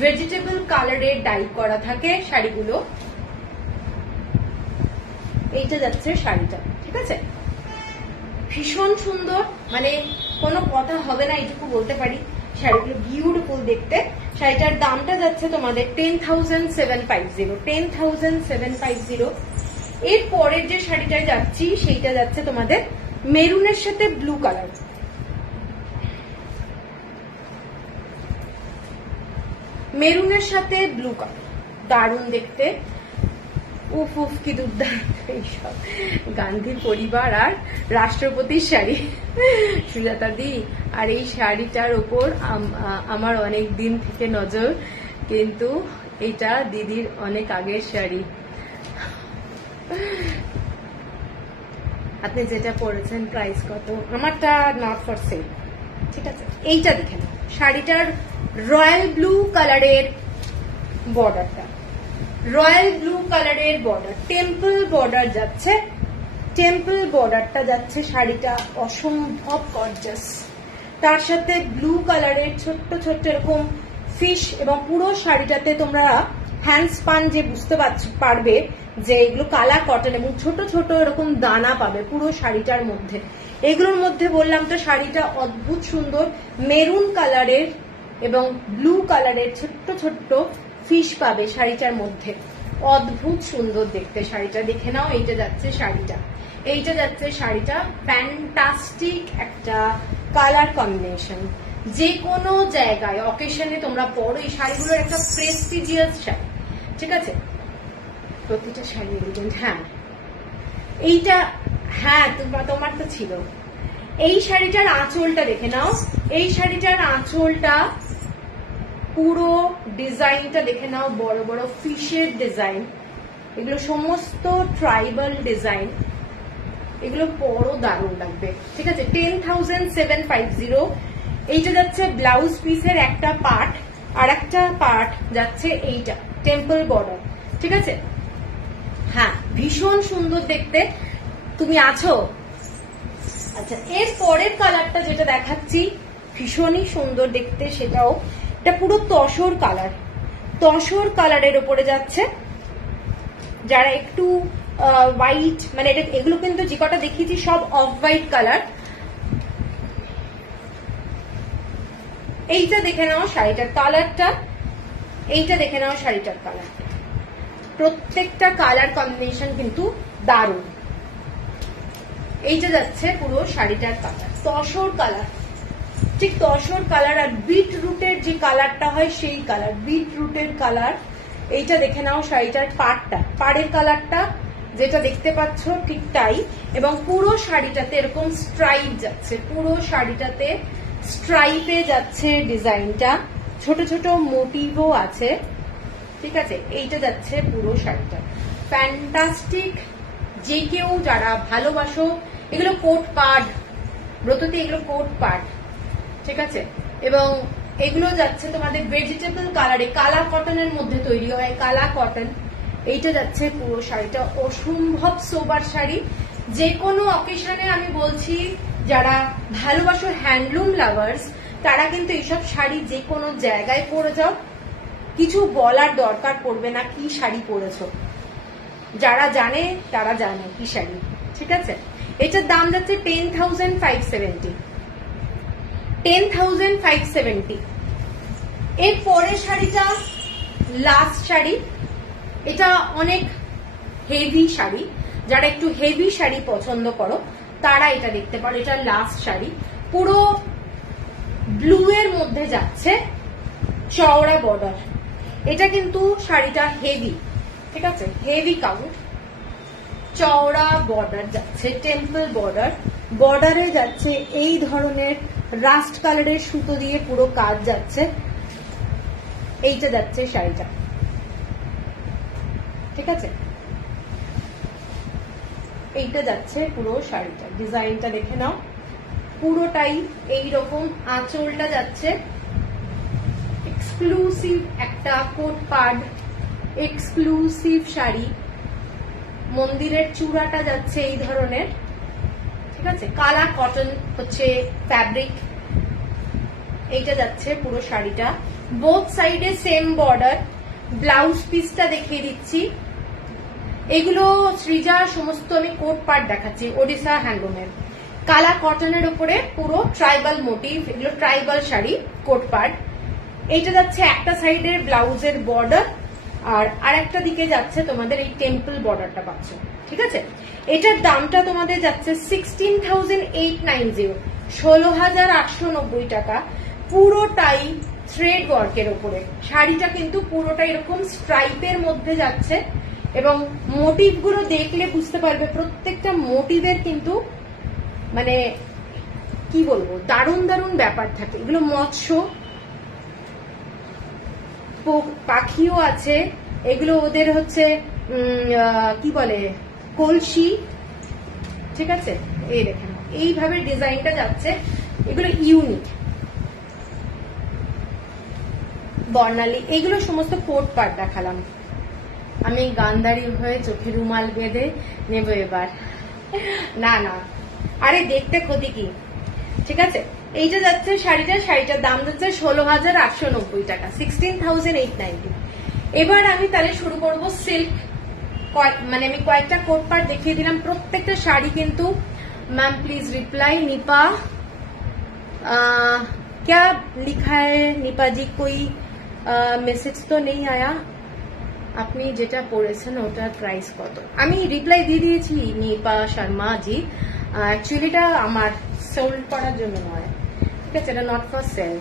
ভেজিটেবল কালারের ডাই করা থাকে শাড়িগুলো। এইটা যাচ্ছে শাড়িটা, ঠিক আছে? ভীষণ সুন্দর, মানে কোনো কথা হবে না এইটুকু বলতে পারি, শাড়িগুলো বিউটিফুল দেখতে। শাড়িটার দামটা যাচ্ছে তোমাদের 10,750, 10,750। এর পরের যে শাড়িটায় যাচ্ছি সেইটা যাচ্ছে তোমাদের মেরুনের সাথে ব্লু কালার। মেরুনের সাথে ব্লু কালার, দারুণ দেখতে। উফ উফ কি দুর্দান্ত এইসব গান্ধীর পরিবার আর রাষ্ট্রপতির শাড়ি, সুজাতা দি। আর এই শাড়িটার ওপর আমার অনেক দিন থেকে নজর, কিন্তু এটা দিদির অনেক আগের শাড়ি। আপনি যেটা পরেছেন প্রাইস কত? আমারটা নট ফর সেল, ঠিক আছে? এইটা দেখে নাও, শাড়িটার রয়্যাল ব্লু কালারের বর্ডারটা, রয়্যাল ব্লু কালারের বর্ডার, টেম্পল বর্ডার যাচ্ছে, টেম্পল বর্ডারটা যাচ্ছে। শাড়িটা অসম্ভব গর্জাস, তার সাথে ব্লু কালারের ছোট্ট ছোট্ট এরকম ফিশ, এবং পুরো শাড়িটাতে তোমরা হ্যান্ড স্পান যে বুঝতে পারবে যে এগুলো কালা কটন, এবং ছোট ছোট এরকম দানা পাবে পুরো শাড়িটার মধ্যে। এগুলোর মধ্যে বললাম তো শাড়িটা অদ্ভুত সুন্দর, মেরুন কালারের এবং ব্লু কালারের ছোট্ট ছোট্ট ফিশ পাবে শাড়িটার মধ্যে, অদ্ভুত সুন্দর দেখতে। শাড়িটা দেখে নাও, এইটা যাচ্ছে শাড়িটা, এইটা যাচ্ছে শাড়িটা। ফ্যান্টাস্টিক একটা কালার কম্বিনেশন, যে কোনো জায়গায় অকেশনে তোমরা পরো এই শাড়িগুলোর একটা প্রেস্টিজিয়াস শাড়ি, ঠিক আছে? প্রতিটা শাড়ি এলিগেন্ট। হ্যাঁ এইটা, হ্যাঁ তোমার তো ছিল। এই শাড়িটার আঁচলটা দেখে নাও, এই শাড়িটার আঁচলটা পুরো ডিজাইনটা দেখে নাও, বড় বড় ফিশের ডিজাইন, এগুলো সমস্ত ট্রাইবাল ডিজাইন, এগুলো বড় দারুণ লাগবে, ঠিক আছে? 10,750। এইটা যাচ্ছে ব্লাউজ পিসের একটা পার্ট, আর একটা পার্ট যাচ্ছে এইটা টেম্পল বর্ডার, ঠিক আছে? হ্যাঁ ভীষণ সুন্দর দেখতে। তুমি আছো? আচ্ছা, এর পরের কালারটা যেটা দেখাচ্ছি ভীষণই সুন্দর দেখতে, সেটাও এটা পুরো তসর কালার, তসর কালারের উপরে যাচ্ছে। যারা একটু হোয়াইট, মানে এগুলো কিন্তু যে কটা দেখিয়েছি সব অফ হোয়াইট কালার। এইটা দেখে নাও শাড়িটার কালারটা, এইটা দেখে নাও শাড়িটার কালারটা, প্রত্যেকটা কালার কম্বিনেশন কিন্তু দারুণ। এইটা যাচ্ছে পুরো শাড়িটার কালার, তসর কালার, ঠিক তসর কালার। আর বিট রুটের যে কালারটা হয় সেই কালার, বিট রুটের কালার। এইটা দেখে নাও শাড়িটার পাড়টা, পাড়ের কালারটা যেটা দেখতে পাচ্ছ ঠিক তাই। এবং পুরো শাড়িটাতে এরকম স্ট্রাইপ যাচ্ছে, পুরো শাড়িটাতে স্ট্রাইপে যাচ্ছে ডিজাইনটা, ছোট ছোট মোটিভও আছে, ঠিক আছে? এইটা যাচ্ছে পুরো শাড়িটা, ফ্যান্টাস্টিক। যে কেউ যারা ভালোবাসো, এগুলো কোট পাড়, ব্রততে এগুলো কোট পাড়, ঠিক আছে? এবং এগুলো যাচ্ছে তোমাদের ভেজিটেবল কালারে, কালা কটনের মধ্যে তৈরি হয়, কালা কটন। এইটা যাচ্ছে পুরো শাড়িটা, অসম্ভব সোবার শাড়ি। যে কোনো অকেশনে আমি বলছি, যারা ভালোবাসো হ্যান্ডলুম লাভার্স, তারা কিন্তু এইসব শাড়ি যে কোনো জায়গায় পরে যাও, কিছু বলার দরকার পড়বে না কি শাড়ি পরেছ। যারা জানে তারা জানে কি শাড়ি, ঠিক আছে? এটার দাম যাচ্ছে 10,570, 10,570। এর পরের শাড়িটা লাস্ট শাড়ি, এটা অনেক হেভি শাড়ি, যারা একটু হেভি শাড়ি পছন্দ করো তারা এটা দেখতে পারো। এটা লাস্ট শাড়ি, পুরো ব্লু এর মধ্যে যাচ্ছে, চওড়া বর্ডার। এটা কিন্তু শাড়িটা হেভি, ঠিক আছে? হেভি কাউন্ট, চওড়া বর্ডার যাচ্ছে, টেম্পল বর্ডার। বর্ডারে যাচ্ছে এই ধরনের রাস্ট কালারের সুতো দিয়ে পুরো কাজ যাচ্ছে। এইটা যাচ্ছে শাড়িটা, ঠিক আছে? এইটা যাচ্ছে পুরো শাড়িটা, ডিজাইনটা দেখে নাও, পুরোটাই এইরকম। আঁচলটা যাচ্ছে এক্সক্লুসিভ একটা কোট পাড়, এক্সক্লুসিভ শাড়ি। মন্দিরের চূড়াটা যাচ্ছে এই ধরনের, ঠিক আছে, কালা কটন হচ্ছে ফ্যাব্রিক। এইটা যাচ্ছে পুরো শাড়িটা, বোথ সাইডে সেম বর্ডার। ব্লাউজ পিসটা দেখিয়ে দিচ্ছি। এগুলো সৃজা সমস্ত আমি কোট পার্ট দেখাচ্ছি, ওডিশা হ্যান্ডলুমের। কালা কটনের উপরে পুরো ট্রাইবাল মোটিভ, এগুলো ট্রাইবাল শাড়ি, কোট পার্ট। এইটা যাচ্ছে একটা সাইডের ব্লাউজের বর্ডার, আর আরেকটা দিকে যাচ্ছে তোমাদের এই টেম্পল বর্ডারটা পাচ্ছ, ঠিক আছে। এটার দামটা তোমাদের যাচ্ছে 16,890, 16,890 টাকা। পুরোটাই থ্রেড ওয়ার্কের উপরে শাড়িটা, কিন্তু পুরোটা এরকম স্ট্রাইপের মধ্যে যাচ্ছে, এবং মোটিভ গুলো দেখলে বুঝতে পারবে প্রত্যেকটা মোটিভের কিন্তু মানে কি বলবো দারুণ দারুণ ব্যাপার থাকে। এগুলো মৎস্য পাখিও আছে, এগুলো ওদের হচ্ছে কি বলে কলসি, ঠিক আছে। এই দেখেন এইভাবে ডিজাইনটা যাচ্ছে, এগুলো ইউনিক। বর্ণালী, এগুলো সমস্ত কোট পার্ট দেখালাম। আমি গান্ধারী হয়ে চোখে রুমাল বেঁধে নেব এবার, না না আরে দেখতে ক্ষতি কি, ঠিক আছে। এইটা যাচ্ছে শাড়িটার দাম যাচ্ছে 16,890 টাকা, 16,890। এবার আমি তাহলে শুরু করব সিল্ক। মানে আমি কয়েকটা কোট পার্ট দেখিয়ে দিলাম, প্রত্যেকটা শাড়ি কিন্তু। Ma'am please reply. निपा क्या लिखा है निपा जी? कोई মেসেজ তো নেই আয়া। আপনি যেটা পড়েছেন ওটার প্রাইস কত? আমি রিপ্লাই দিয়ে দিয়েছি নিপা শর্মা জি। অ্যাকচুয়ালি এটা আমার সোল্ড করার জন্য নয়, ঠিক আছে, এটা নট ফর সেল।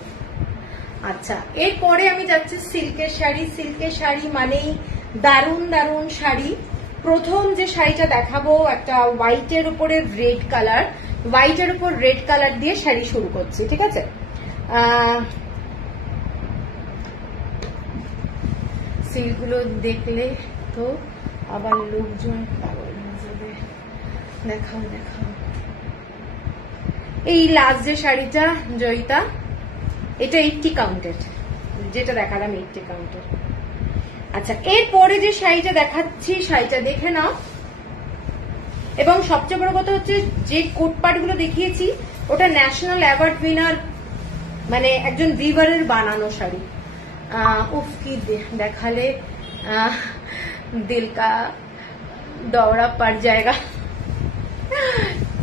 আচ্ছা, এরপরে আমি যাচ্ছি সিল্কের শাড়ি। সিল্কের শাড়ি মানেই দারুণ দারুণ শাড়ি। প্রথম যে শাড়িটা দেখাবো একটা হোয়াইটের উপরে রেড কালার, হোয়াইটের উপর রেড কালার দিয়ে শাড়ি শুরু করছি, ঠিক আছে। সিল্কগুলো দেখলে তো আবার লোকজন পাগল হয়ে যাবে। দেখাও দেখাও। এই লাস্ট যে শাড়িটা জয়িতা, এটা 80 কাউন্টেড, যেটা দেখালাম 80 কাউন্টেড। আচ্ছা, এরপরে যে শাড়িটা দেখাচ্ছি শাড়িটা দেখে নাও। এবং সবচেয়ে বড় কথা হচ্ছে যে কোট পার্ট গুলো দেখিয়েছি ওটা ন্যাশনাল অ্যাওয়ার্ড উইনার, মানে একজন ভিভারের বানানো শাড়ি। উফ কি দেখালে দিল কা দৌড়া পড় জায়গা।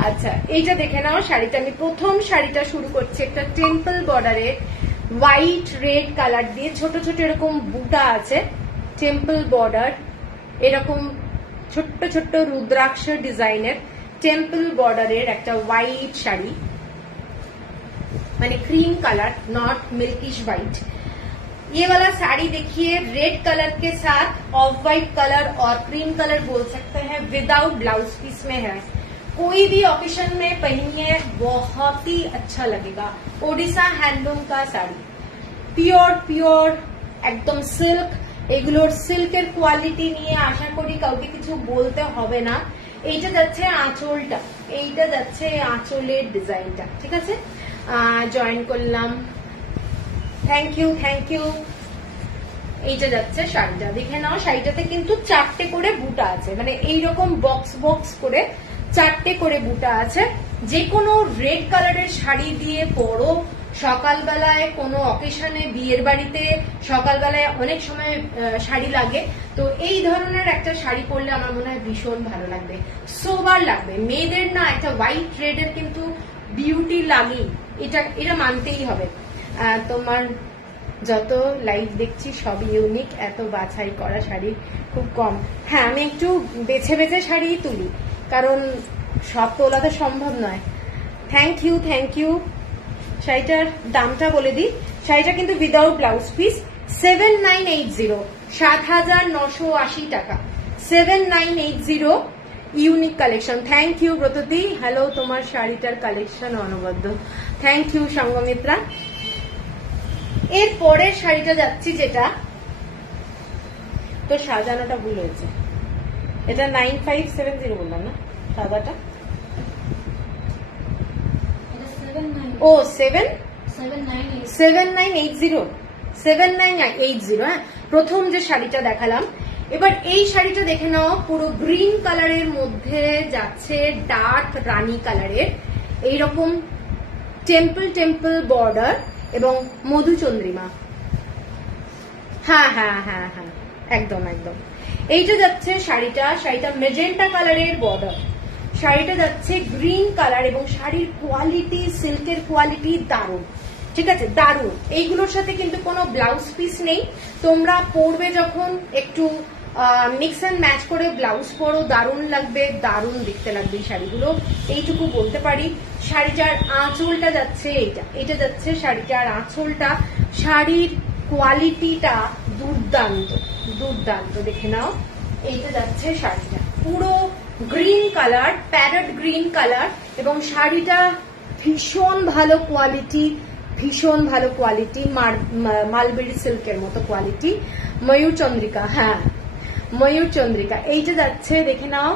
আচ্ছা, এইটা দেখে নাও শাড়িটা। আমি প্রথম শাড়িটা শুরু করছি একটা টেম্পল বর্ডারে হোয়াইট রেড কালার দিয়ে, ছোট ছোট এরকম বুটা আছে, টেম্পল বর্ডার, এরকম ছোট্ট ছোট্ট রুদ্রাক্ষ ডিজাইনের টেম্পল বর্ডারের একটা হোয়াইট শাড়ি, মানে क्रीम कलर, नॉट मिल्किश व्हाइट। ये वाला साड़ी देखिए रेड कलर के साथ ऑफ व्हाइट कलर और क्रीम कलर बोल सकते हैं, विदाउट ब्लाउज पीस में है। कोई भी ऑकेशन में पहनिए बहुत ही अच्छा लगेगा। ओडिशा हैंडलूम का साड़ी, प्योर प्योर एकदम सिल्क। এগুলোর সিল্কের কোয়ালিটি নিয়ে আশা করি কাউকে কিছু বলতে হবে না। এইটা যাচ্ছে আঁচলটা, এইটা যাচ্ছে আঁচলের ডিজাইনটা, ঠিক আছে। জয়েন করলাম, থ্যাংক ইউ থ্যাংক ইউ। এইটা যাচ্ছে শাড়িটা, দেখে নাও। শাড়িটাতে কিন্তু 4টে করে বুটা আছে, মানে এইরকম বক্স বক্স করে 4টে করে বুটা আছে। যে কোনো রেড কালারের শাড়ি দিয়ে পরো, সকালবেলায় কোনো অকেশনে, বিয়ের বাড়িতে সকালবেলায় অনেক সময় শাড়ি লাগে, তো এই ধরনের একটা শাড়ি পরলে আমার মনে হয় ভীষণ ভালো লাগবে, সোবার লাগবে। মেয়েদের না একটা হোয়াইট রেডের কিন্তু বিউটি লাগেই, এটা মানতেই হবে। তোমার যত লাইভ দেখছি সব ইউনিক, এত বাছাই করা শাড়ি খুব কম। হ্যাঁ, আমি একটু বেছে বেছে শাড়ি তুলি, কারণ সব তোলা তো সম্ভব নয়। Thank you thank you. শাড়িটার দামটা বলে দিই, শাড়িটা কিন্তু উইদাউট ব্লাউজ পিস, 7980, 7,980 টাকা, 7980। Unique collection. Thank you Bratati. Hello, তোমার শাড়িটার কালেকশন অনবদ্য। Thank you Sanghamitra. এর পরের শাড়িটা যাচ্ছি, যেটা তো সাজানোটা ভুল হয়েছে, এটা 9570 বললাম না, সাদাটা ও 7980, 7980। হ্যাঁ, প্রথম যে শাড়িটা দেখালাম এবার এই শাড়িটা দেখে নাও, পুরো গ্রিন কালারের মধ্যে যাচ্ছে ডার্ক রানী কালারের এইরকম টেম্পল টেম্পল বর্ডার এবং মধুচন্দ্রিমা। হ্যাঁ হ্যাঁ হ্যাঁ হ্যাঁ, একদম একদম। এইটা যাচ্ছে শাড়িটা মেজেন্টা কালারের বর্ডার, শাড়িটা যাচ্ছে গ্রিন কালার এবং শাড়ির কোয়ালিটি, সিল্কের কোয়ালিটি দারুণ, ঠিক আছে, দারুণ। এইগুলোর সাথে কিন্তু কোনো ব্লাউজ পিস নেই, তোমরা পরবে যখন একটু মিক্স অ্যান্ড ম্যাচ করে ব্লাউজ পরো, দারুণ লাগবে, দারুণ দেখতে লাগবে এই শাড়িগুলো, এইটুকু বলতে পারি। শাড়িটার আঁচলটা যাচ্ছে এটা যাচ্ছে শাড়িটার আঁচলটা, শাড়ির কোয়ালিটিটা দুর্দান্ত দুর্দান্ত, দেখে নাও। এইটা যাচ্ছে শাড়িটা, পুরো green colour, parrot green colour, এবং শাড়িটা ভীষণ ভালো কোয়ালিটি, ভীষণ ভালো কোয়ালিটি, মালবেরি সিল্কের মতো কোয়ালিটি। ময়ূর চন্দ্রিকা, হ্যাঁ ময়ূর চন্দ্রিকা। এইটা যাচ্ছে দেখে নাও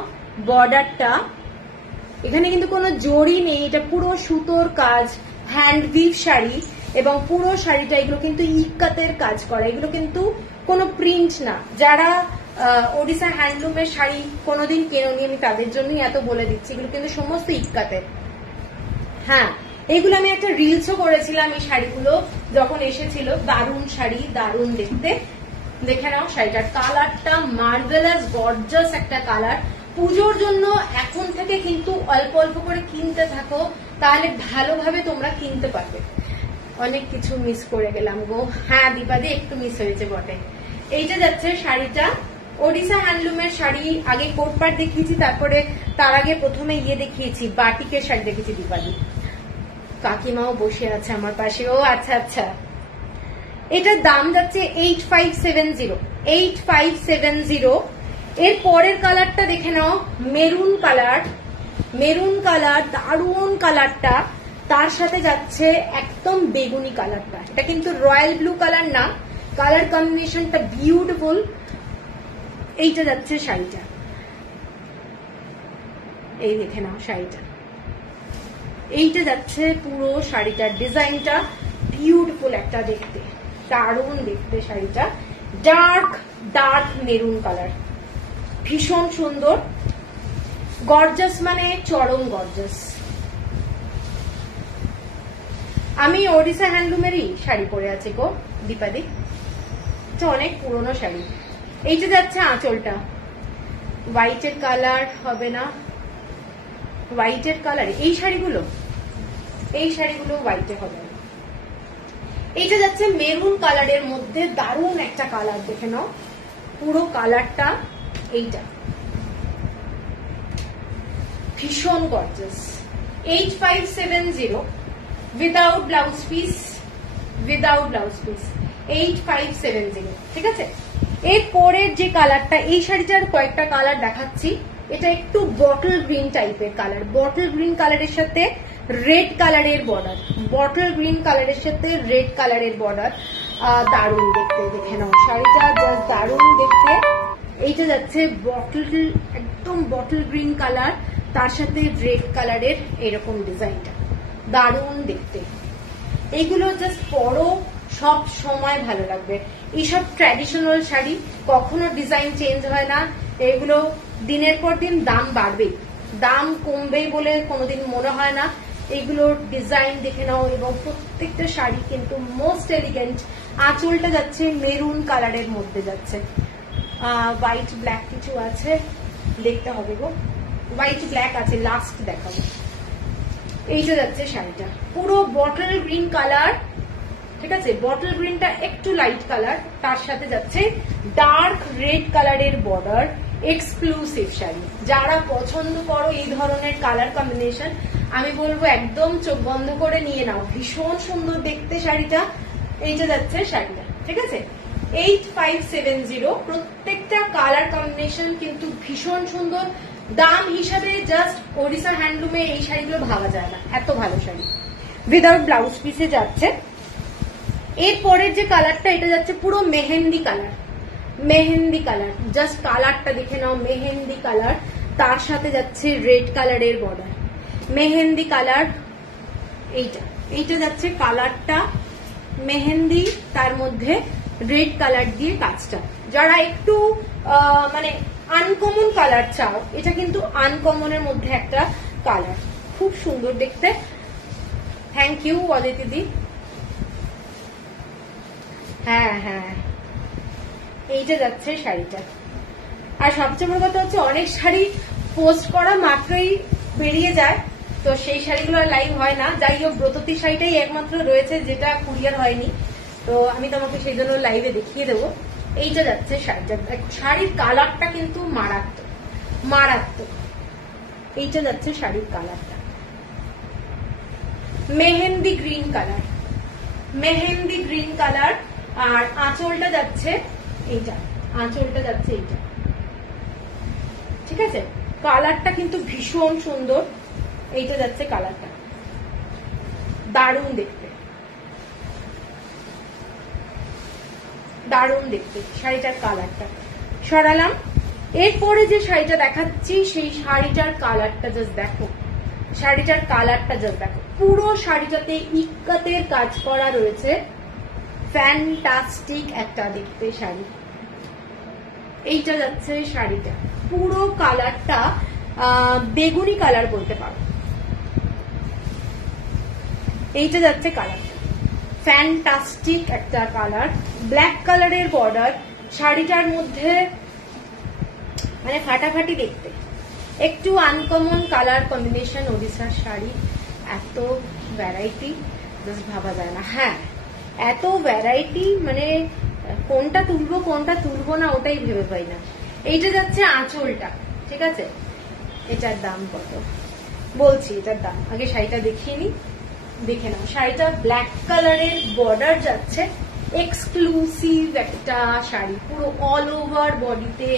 বর্ডারটা, এখানে কিন্তু কোনো জড়ি নেই, এটা পুরো সুতোর কাজ, হ্যান্ড উইভ শাড়ি, এবং পুরো শাড়িটা এগুলো কিন্তু ইক্কাতের কাজ করা, এগুলো কিন্তু কোনো প্রিন্ট না। যারা ওড়িশা হ্যান্ডলুমের শাড়ি কোনোদিন কেননি, আমি তাদের জন্যই এত বলে দিচ্ছি, এগুলো কিন্তু সমস্ত ইক্কাতের। হ্যাঁ, এইগুলো আমি একটা রিলসও করেছিলাম, এই শাড়িগুলো যখন এসেছিল, দারুণ শাড়ি, দারুণ দেখতে। দেখে নাও শাড়িটার কালারটা মার্ভেলাস গর্জাস একটা কালার। পুজোর জন্য এখন থেকে কিন্তু অল্প অল্প করে কিনতে থাকো, তাহলে ভালোভাবে তোমরা কিনতে পারবে। অনেক কিছু মিস করে গেলাম গো, হ্যাঁ দীপাদি একটু মিস হয়েছে বটে। এইটা যাচ্ছে শাড়িটা, ওড়িশা হ্যান্ডলুমের শাড়ি আগে কোটপাট দেখিয়েছি, তারপরে তার আগে প্রথমে দেখিয়েছি বাটিকের শাড়ি দেখেছি দীপাদি। কাকিমাও বসে আছে আমার পাশে, ও আচ্ছা আচ্ছা। এটার দাম যাচ্ছে 8570, 8570। এর পরের কালারটা দেখে নাও, মেরুন কালার, মেরুন কালার, দারুণ কালারটা। তার সাথে যাচ্ছে একদম বেগুনি কালারটা, এটা কিন্তু রয়্যাল ব্লু কালার না, কালার কম্বিনেশনটা বিউটিফুল। এইটা যাচ্ছে শাড়িটা, এই দেখে নাও শাড়িটা, এইটা যাচ্ছে পুরো শাড়িটার ডিজাইনটা, বিউটিফুল একটা দেখতে, দারুণ দেখতে শাড়িটা, ডার্ক ডার্ক মেরুন কালার, ভীষণ সুন্দর, গর্জাস মানে চরম গর্জাস। আমি ওড়িশা হ্যান্ডলুমেরই শাড়ি পরে আছি গো দীপাদি, অনেক পুরনো শাড়ি। এইটা যাচ্ছে আঁচলটা, হোয়াইটের কালার হবে না, হোয়াইটের কালার এই শাড়িগুলো হোয়াইটে হবে না। এইটা যাচ্ছে মেরুন কালারের মধ্যে, দারুণ একটা কালার, দেখে নাও পুরো কালারটা, এইটা ভীষণ gorgeous. 8570 without blouse piece, without blouse piece 8570, ঠিক আছে। এরপরের যে কালারটা, এই শাড়িটার কয়েকটা কালার দেখাচ্ছি। এটা একটু বটল গ্রিন টাইপের কালার, বটল গ্রিন কালারের সাথে রেড কালারের বর্ডার, বটল গ্রিন কালারের সাথে রেড কালারের বর্ডার, দারুণ দেখতে, দেখে নাও শাড়িটা জাস্ট দারুণ দেখতে। এইটা যাচ্ছে বটল, একদম বটল গ্রিন কালার, তার সাথে রেড কালারের এরকম ডিজাইনটা, দারুণ দেখতে। এইগুলো জাস্ট পরো, সব সময় ভালো লাগবে। এইসব ট্র্যাডিশনাল শাড়ি কখনো ডিজাইন চেঞ্জ হয় না, এগুলো দিনের পর দিন দাম বাড়বে, দাম কমবে বলে কোনোদিন মনে হয় না। এইগুলোর ডিজাইন দেখে নাও, এবং প্রত্যেকটা শাড়ি কিন্তু মোস্ট এলিগেন্ট। আঁচলটা যাচ্ছে মেরুন কালারের মধ্যে যাচ্ছে, হোয়াইট ব্ল্যাক কিছু আছে, দেখতে হবে গো, হোয়াইট ব্ল্যাক আছে, লাস্ট দেখাবো। এইটা যাচ্ছে শাড়িটা, পুরো বটল গ্রিন কালার, ঠিক আছে, বটল গ্রিনটা একটু লাইট কালার, তার সাথে যাচ্ছে ডার্ক রেড কালারের বর্ডার, এক্সক্লুসিভ শাড়ি। যারা পছন্দ করো এই ধরনের কালার কম্বিনেশন, আমি বলবো একদম চোখ বন্ধ করে নিয়ে নাও, ভীষণ সুন্দর দেখতে শাড়িটা। এইটা যাচ্ছে শাড়িটা, ঠিক আছে, 8570। প্রত্যেকটা কালার কম্বিনেশন কিন্তু ভীষণ সুন্দর, দাম হিসাবে জাস্ট ওড়িশা হ্যান্ডলুমে এই শাড়িগুলো ভাবা যায় না, এত ভালো শাড়ি, উইদাউট ব্লাউজ পিসে যাচ্ছে। এরপরের যে কালারটা, এটা যাচ্ছে পুরো mehendi colour, mehendi colour, just কালারটা দেখে নাও, মেহেন্দি কালার, তার সাথে যাচ্ছে রেড কালারের বর্ডার, মেহেন্দি কালার। এইটা যাচ্ছে কালারটা মেহেন্দি, তার মধ্যে রেড কালার দিয়ে কাজটা। যারা একটু মানে আনকমন কালার চাও, এটা কিন্তু আনকমনের মধ্যে একটা কালার, খুব সুন্দর দেখতে। থ্যাংক ইউ অদিতিদি। হ্যাঁ হ্যাঁ, এইটা যাচ্ছে শাড়িটা। আর সবচেয়ে বড় কথা হচ্ছে অনেক শাড়ি পোস্ট করা মাত্রই বেরিয়ে যায়, তো সেই শাড়িগুলো লাইভ হয় না। যাই হোক, ব্রততী শাড়িটাই একমাত্র রয়েছে যেটা কুরিয়ার হয়নি, তো আমি তোমাকে সেই জন্য লাইভে দেখিয়ে দেবো। এইটা যাচ্ছে শাড়িটা। শাড়ির কালারটা কিন্তু মারাত্মক মারাত্মক। এইটা যাচ্ছে শাড়ির কালারটা, mehndi green colour, mehndi green colour. আর আঁচলটা যাচ্ছে এইটা, আঁচলটা যাচ্ছে এইটা, ঠিক আছে। কালারটা কিন্তু ভীষণ সুন্দর। এইটা যাচ্ছে কালারটা, দারুণ দেখতে, দারুণ দেখতে শাড়িটার কালারটা। সরালাম। এরপরে যে শাড়িটা দেখাচ্ছি সেই শাড়িটার কালারটা জাস্ট দেখো, শাড়িটার কালারটা জাস্ট দেখো। পুরো শাড়িটাতে ইক্কাতের কাজ করা রয়েছে, ফ্যান্টাস্টিক একটা দেখতে শাড়ি। এইটা যাচ্ছে শাড়িটা, পুরো কালারটা বেগুনি কালার বলতে পারো। এইটা যাচ্ছে কালারটা, ফ্যান্টাস্টিক একটা কালার, ব্ল্যাক কালারের বর্ডার। শাড়িটার মধ্যে মানে ফাটাফাটি দেখতে, একটু আনকমন কালার কম্বিনেশন। ওড়িশার শাড়ি এত ভ্যারাইটি জাস্ট ভাবা যায় না। হ্যাঁ, এত ভ্যারাইটি, মানে কোনটা তুলবো কোনটা তুলবো না ওটাই ভেবে পাই না। এইটা যাচ্ছে আঁচলটা, ঠিক আছে। এটার দাম কত বলছি, এটার দাম আগে শাড়িটা দেখিয়ে নি, দেখে নাও। শাড়িটা ব্ল্যাক কালারের বর্ডার যাচ্ছে, এক্সক্লুসিভ একটা শাড়ি। পুরো অল ওভার বডিতে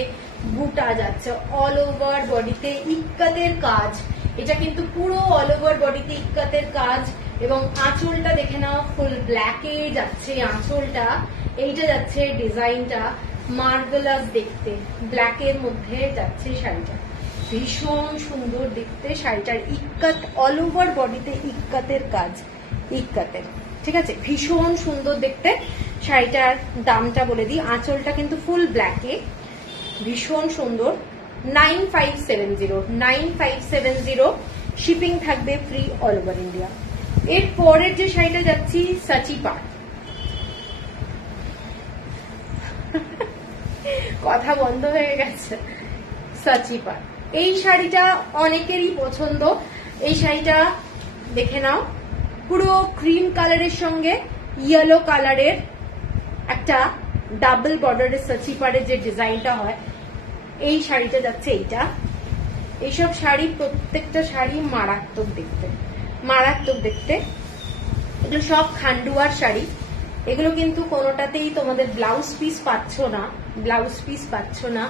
বুটা যাচ্ছে, অল ওভার বডিতে ইক্কাতের কাজ। এটা কিন্তু পুরো অল ওভার বডিতে ইক্কাতের কাজ। এবং আঁচলটা দেখে নাও, ফুল ব্ল্যাকে যাচ্ছে আঁচলটা। এইটা যাচ্ছে ডিজাইনটা, মার্ভেলাস দেখতে, ব্ল্যাকের মধ্যে যাচ্ছে শাড়িটা, ভীষণ সুন্দর দেখতে। শাড়িটার ইক্কাত, অল ওভার বডিতে ইক্কাতের কাজ, ইক্কাতের, ঠিক আছে, ভীষণ সুন্দর দেখতে। শাড়িটার দামটা বলে দিই, আঁচলটা কিন্তু ফুল ব্ল্যাকে, ভীষণ সুন্দর। 9570, 9570, শিপিং থাকবে ফ্রি অল ওভার ইন্ডিয়া। এর পরের যে শাড়িটা যাচ্ছি, সাচি পাট। কথা বন্ধ হয়ে গেছে। সাচি পাট, এই শাড়িটা অনেকেরই পছন্দ। এই শাড়িটা দেখে নাও, পুরো ক্রিম কালারের সঙ্গে ইয়েলো কালারের একটা ডাবল বর্ডারের সাচি পাড়ের যে ডিজাইনটা হয়, এই শাড়িটা যাচ্ছে এইটা। এইসব শাড়ি, প্রত্যেকটা শাড়ি মারাত্মক দেখতে, মারাত্মক দেখতে। এগুলো সব খান্ডুয়ার শাড়ি। এগুলো কিন্তু কোনোটাতেই তোমাদের ব্লাউজ পিস পাচ্ছ না, ব্লাউজ পিস পাচ্ছ না।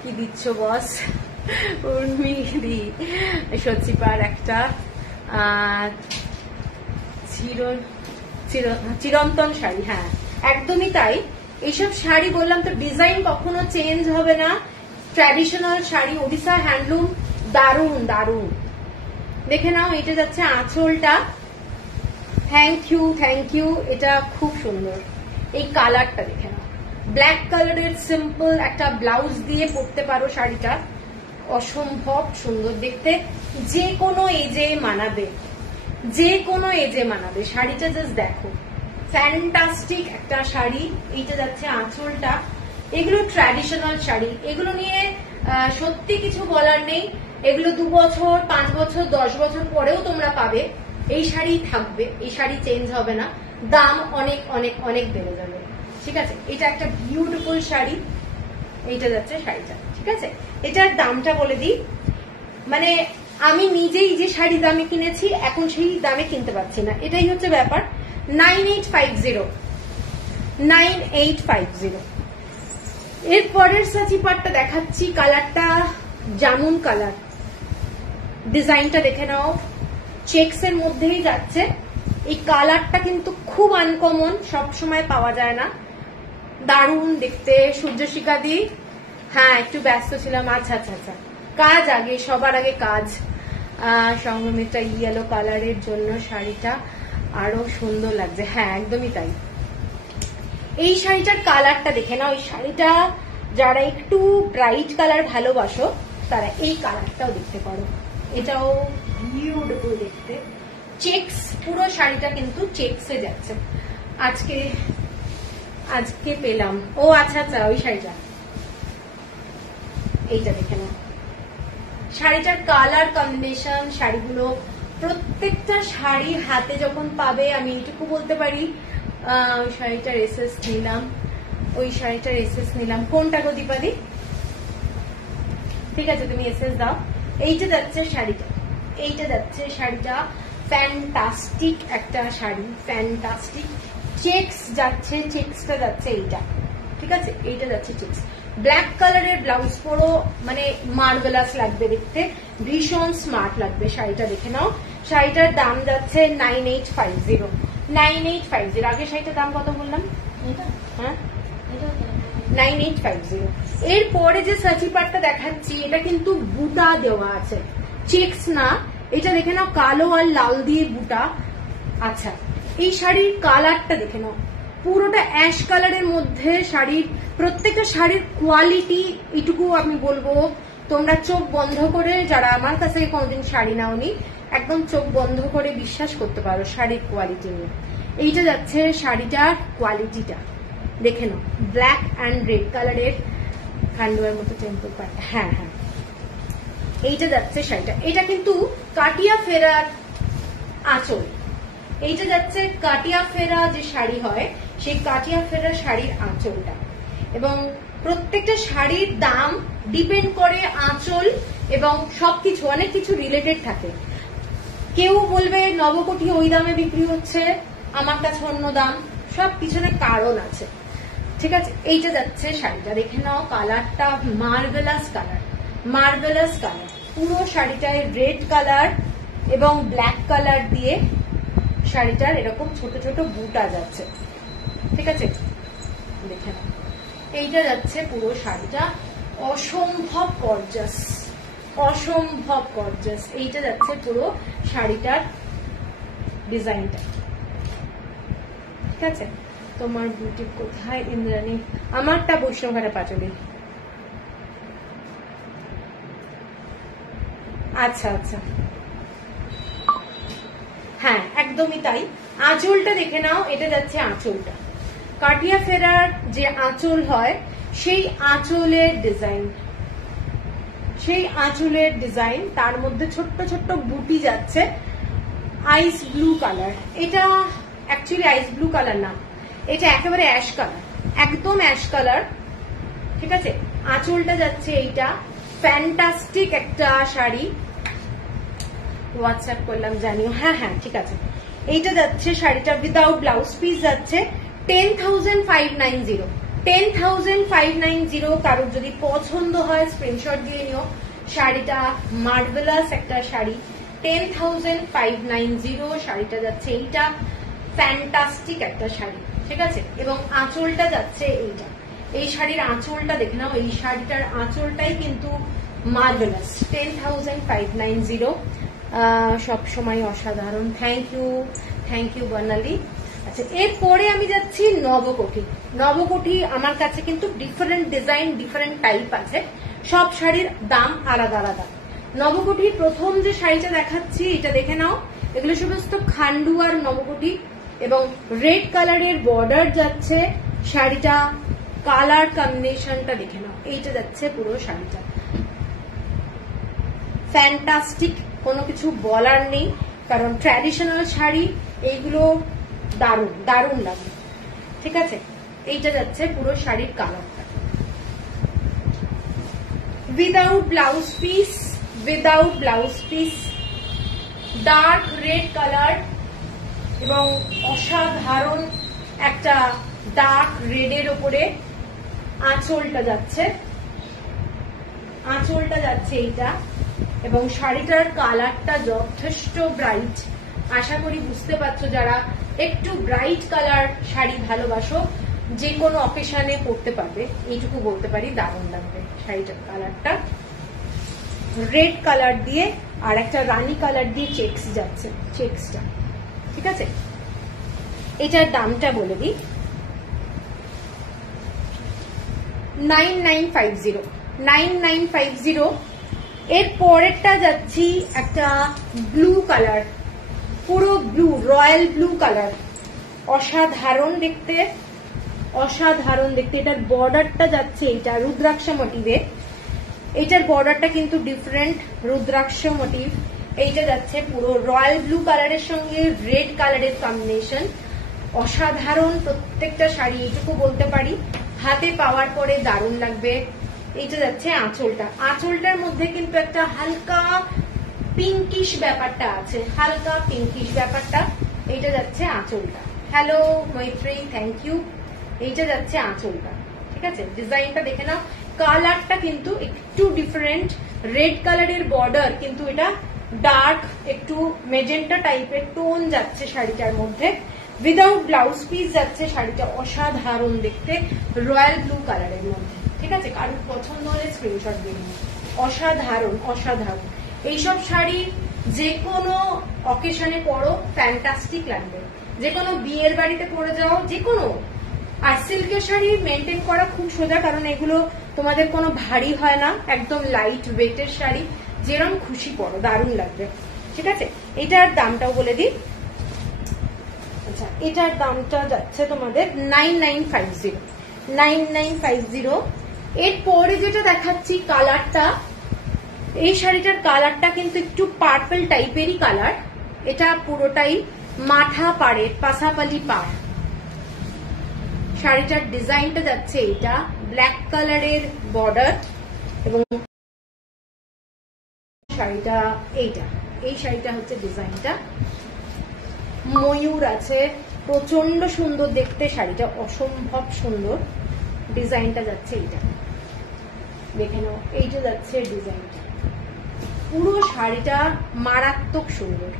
কি দিচ্ছ বস? উর্মিদি সচিপার একটা চিরন্তন শাড়ি। হ্যাঁ, একদমই তাই। এইসব শাড়ি বললাম তো, ডিজাইন কখনো চেঞ্জ হবে না, ট্র্যাডিশনাল শাড়ি, ওড়িশা হ্যান্ডলুম, দারুণ দারুণ। দেখে নাও, এটা যাচ্ছে আঁচলটা। Thank you, thank you. এটা খুব সুন্দর, এই কালারটা দেখে নাও, ব্ল্যাক কালারের সিম্পল একটা ব্লাউজ দিয়ে পরতে পারো শাড়িটা, অসম্ভব সুন্দর দেখতে। যে কোনো এজে মানাবে, যে কোনো এজে মানাবে শাড়িটা, জাস্ট দেখো, ফ্যান্টাস্টিক একটা শাড়ি। এইটা যাচ্ছে আঁচলটা। এগুলো ট্র্যাডিশনাল শাড়ি, এগুলো নিয়ে সত্যি কিছু বলার নেই। এগুলো 2 বছর, 5 বছর, 10 বছর পরেও তোমরা পাবে, এই শাড়ি থাকবে, এই শাড়ি চেঞ্জ হবে না। দাম অনেক অনেক অনেক বেড়ে যাবে, ঠিক আছে। এটা একটা বিউটিফুল শাড়ি। এইটা যাচ্ছে শাড়িটা, ঠিক আছে। এটার দামটা বলে দিই, মানে আমি নিজেই যে শাড়ি দামে কিনেছি এখন সেই দামে কিনতে পারছি না, এটাই হচ্ছে ব্যাপার। 9850, 9850। এর পরের সাচি পাটটা দেখাচ্ছি, কালারটা জামুন কালার। ডিজাইনটা দেখে নাও, চেকস এর মধ্যেই যাচ্ছে। এই কালারটা কিন্তু খুব আনকমন, সব সময় পাওয়া যায় না, দারুণ দেখতে। সূর্যশিখা দি, হ্যাঁ একটু ব্যস্ত ছিলাম। আচ্ছা আচ্ছা আচ্ছা, কাজ আগে, সবার আগে কাজ। সংগমিতা ইয়েলো কালারের জন্য শাড়িটা আরো সুন্দর লাগছে। হ্যাঁ একদমই তাই। এই শাড়িটার কালারটা দেখে নাও। এই শাড়িটা যারা একটু ব্রাইট কালার ভালোবাসো তারা এই কালারটাও দেখতে পারো, এটাও বিউটিফুল দেখতে। চেকস, পুরো শাড়িটা কিন্তু চেকসে যাচ্ছে। আজকে পেলাম, ও আচ্ছা আচ্ছা, ওই শাড়িটা, এইটা দেখে নাও। শাড়িটার কালার কম্বিনেশন, শাড়িগুলো প্রত্যেকটা শাড়ি হাতে যখন পাবে, আমি এইটুকু বলতে পারি, ওই শাড়িটার এসএস নিলাম, কোনটা গো দীপাদি? ঠিক আছে, তুমি এসএস দাও। এইটা যাচ্ছে শাড়িটা, ফ্যান্টাস্টিক একটা শাড়ি, ফ্যান্টাস্টিক। চেকস যাচ্ছে, চেকসটা যাচ্ছে এইটা, ঠিক আছে, এইটা যাচ্ছে চেকস। ব্ল্যাক কালারের ব্লাউজ পরো, মানে মার্ভেলাস লাগবে দেখতে, ভীষণ স্মার্ট লাগবে। শাড়িটা দেখে নাও। শাড়িটার দাম যাচ্ছে 9850। আগে শাড়িটার দাম কত বললাম? হ্যাঁ, 9850। এরপরে যে সাচি পাটটা দেখাচ্ছি, এটা কিন্তু বুটা দেওয়া আছে, চেকস না। এটা দেখে নাও, কালো আর লাল দিয়ে বুটা। আচ্ছা, এই শাড়ির কালারটা দেখে নাও, পুরোটা অ্যাশ কালারের মধ্যে শাড়ির, প্রত্যেকটা শাড়ির কোয়ালিটি এটুকু আমি বলবো, তোমরা চোখ বন্ধ করে, যারা আমার কাছে কোনোদিন শাড়ি নাওনি, একদম চোখ বন্ধ করে বিশ্বাস করতে পারো শাড়ির কোয়ালিটি নিয়ে। এইটা যাচ্ছে শাড়িটার কোয়ালিটিটা দেখে নাও, ব্ল্যাক অ্যান্ড রেড কালারের খান্ডুয়ার মতো টেম্পল পাট। হ্যাঁ হ্যাঁ, এইটা যাচ্ছে শাড়িটা। এটা কিন্তু কাটিয়া ফেরার আঁচল, এইটা যাচ্ছে কাটিয়া ফেরা যে শাড়ি হয়, সেই কাটিয়া ফেরা শাড়ির আঁচলটা। এবং প্রত্যেকটা শাড়ির দাম ডিপেন্ড করে আঁচল এবং সবকিছু, অনেক কিছু রিলেটেড থাকে। কেউ বলবে নবকোটি ওই দামে বিক্রি হচ্ছে, আমার কাছে অন্য দাম, সব পিছনে কারণ আছে, ঠিক আছে। এইটা যাচ্ছে শাড়িটা, দেখে নাও কালারটা, মার্ভেলাস কালার, পুরো শাড়িটায় রেড কালার এবং ব্ল্যাক কালার দিয়ে শাড়িটার এরকম ছোট ছোট বুটা যাচ্ছে, ঠিক আছে, দেখে নাও। এইটা যাচ্ছে পুরো শাড়িটা, অসম্ভব গর্জাস। এইটা যাচ্ছে পুরো শাড়িটার ডিজাইনটা, ঠিক আছে। তোমার বুটিক কোথায় ইন্দ্রাণী? আমারটা বৈষ্ণবঘাটা পাচলি। আচ্ছা আচ্ছা, হ্যাঁ একদমই তাই। আঁচলটা দেখে নাও, এটা যাচ্ছে আঁচলটা, কাটিয়া ফেরার যে আঁচল হয় সেই আঁচলের ডিজাইন, তার মধ্যে ছোট্ট ছোট্ট বুটি যাচ্ছে, আইস ব্লু কালার। এটা অ্যাকচুয়ালি আইস ব্লু কালার না, এটা একেবারে অ্যাশ কালার, একদম অ্যাশ কালার, ঠিক আছে। আঁচলটা যাচ্ছে এইটা, ফ্যান্টাস্টিক একটা শাড়ি। হোয়াটসঅ্যাপ করলাম, জানিও। হ্যাঁ হ্যাঁ, ঠিক আছে। এইটা যাচ্ছে শাড়িটা উইদাউট ব্লাউজ পিস যাচ্ছে 10,590। 10,590। কারোর যদি পছন্দ হয় স্ক্রিনশট দিয়ে নিও। শাড়িটা মার্ভেলাস একটা শাড়ি, 10,590। শাড়িটা যাচ্ছে এইটা, ফ্যান্টাস্টিক একটা শাড়ি, ঠিক আছে। এবং আঁচলটা যাচ্ছে এইটা, এই শাড়ির আঁচলটা দেখে নাও, এই শাড়িটার আঁচলটাই কিন্তু মার্ভেলাস। 10,590, সবসময় অসাধারণ। থ্যাংক ইউ বর্ণালী। আচ্ছা, এরপরে আমি যাচ্ছি নবকোটি। আমার কাছে কিন্তু ডিফারেন্ট ডিজাইন, ডিফারেন্ট টাইপ আছে, সব শাড়ির দাম আলাদা আলাদা। নবকোটির প্রথম যে শাড়িটা দেখাচ্ছি, এটা দেখে নাও, এগুলো সমস্ত খান্ডুয়ার নবকোটি এবং রেড কালারের বর্ডার যাচ্ছে। শাড়িটা কালার কম্বিনেশনটা দেখে নাও, এইটা যাচ্ছে পুরো শাড়িটা, ফ্যান্টাস্টিক, কোনো কিছু বলার নেই। কারণ ট্র্যাডিশনাল শাড়ি এইগুলো দারুণ লাগে, ঠিক আছে। এইটা যাচ্ছে পুরো শাড়ির কালারটা, without blouse piece, dark red colour এবং অসাধারণ একটা ডার্ক রেডের ওপরে আঁচলটা যাচ্ছে এইটা। এবং শাড়িটার কালারটা যথেষ্ট ব্রাইট, আশা করি বুঝতে পারছো, যারা একটু ব্রাইট কালার শাড়ি ভালোবাসো যে কোনো অকেশনে পরতে পারবে, এইটুকু বলতে পারি, দারুণ লাগবে। শাড়িটার কালারটা রেড কালার দিয়ে আর একটা রানী কালার দিয়ে চেকস যাচ্ছে, চেকসটা, ঠিক আছে। এটার দামটা বলে দিই, 9950 9950। এর পরেরটা যাচ্ছি একটা ব্লু কালার, পুরো ব্লু, রয়্যাল ব্লু কালার, অসাধারণ দেখতে, অসাধারণ দেখতে। এটার বর্ডারটা যাচ্ছে এটা রুদ্রাক্ষ মোটিভে, এইটার বর্ডারটা কিন্তু ডিফারেন্ট, রুদ্রাক্ষ মোটিভ। এইটা যাচ্ছে পুরো রয়্যাল ব্লু কালারের সঙ্গে রেড কালারের কম্বিনেশন, অসাধারণ প্রত্যেকটা শাড়ি, এইটুকু বলতে পারি। হাতে পাওয়ার পরে দারুণ লাগবে। এইটা যাচ্ছে আঁচলটা, আঁচলটার মধ্যে কিন্তু একটা হালকা পিঙ্কিশ ব্যাপারটা আছে, হালকা পিঙ্কিশ ব্যাপারটা। এইটা যাচ্ছে আঁচলটা। হ্যালো মৈত্রী, থ্যাংক ইউ। এইটা যাচ্ছে আঁচলটা, ঠিক আছে। ডিজাইনটা দেখে নাও, কালারটা কিন্তু একটু ডিফারেন্ট, রেড কালারের বর্ডার, কিন্তু এটা ডার্ক একটু মেজেন্টা টাইপের টোন যাচ্ছে শাড়িটার মধ্যে। উইদাউট ব্লাউজ পিস যাচ্ছে শাড়িটা, অসাধারণ দেখতে, রয়্যাল ব্লু কালারের মধ্যে, ঠিক আছে। কারোর পছন্দ হলে স্ক্রিনশট দিয়ে নিন। অসাধারণ, অসাধারণ। এইসব শাড়ি যে কোনো অকেশনে পরো, ফ্যান্টাস্টিক লাগবে। যে কোনো বিয়ের বাড়িতে পরে যাও, যে কোনো। আর সিল্কের শাড়ি মেনটেন করা খুব সোজা, কারণ এগুলো তোমাদের কোনো ভারী হয় না, একদম লাইট ওয়েটের শাড়ি, যেরকম খুশি পরো, দারুণ লাগবে, ঠিক আছে। এটার দামটাও বলে দিই। আচ্ছা, এটার দামটা যাচ্ছে তোমাদের 9950 9950। এরপরে যেটা দেখাচ্ছি কালারটা, এই শাড়িটার কালারটা কিন্তু একটু পার্পল টাইপেরই কালার। এটা পুরোটাই মাঠা পাড়ের, পাসাপালি পাড়। শাড়িটার ডিজাইনটা যাচ্ছে এটা ব্ল্যাক কালারের বর্ডার, এবং শাড়িটা এইটা, এই শাড়িটা হচ্ছে ডিজাইনটা, ময়ূর আছে, প্রচন্ড সুন্দর দেখতে শাড়িটা, অসম্ভব সুন্দর। ডিজাইনটা যাচ্ছে এইটা, দেখে নাও। এইটা যাচ্ছে ডিজাইনটা, পুরো শাড়িটা মারাত্মক সুন্দর,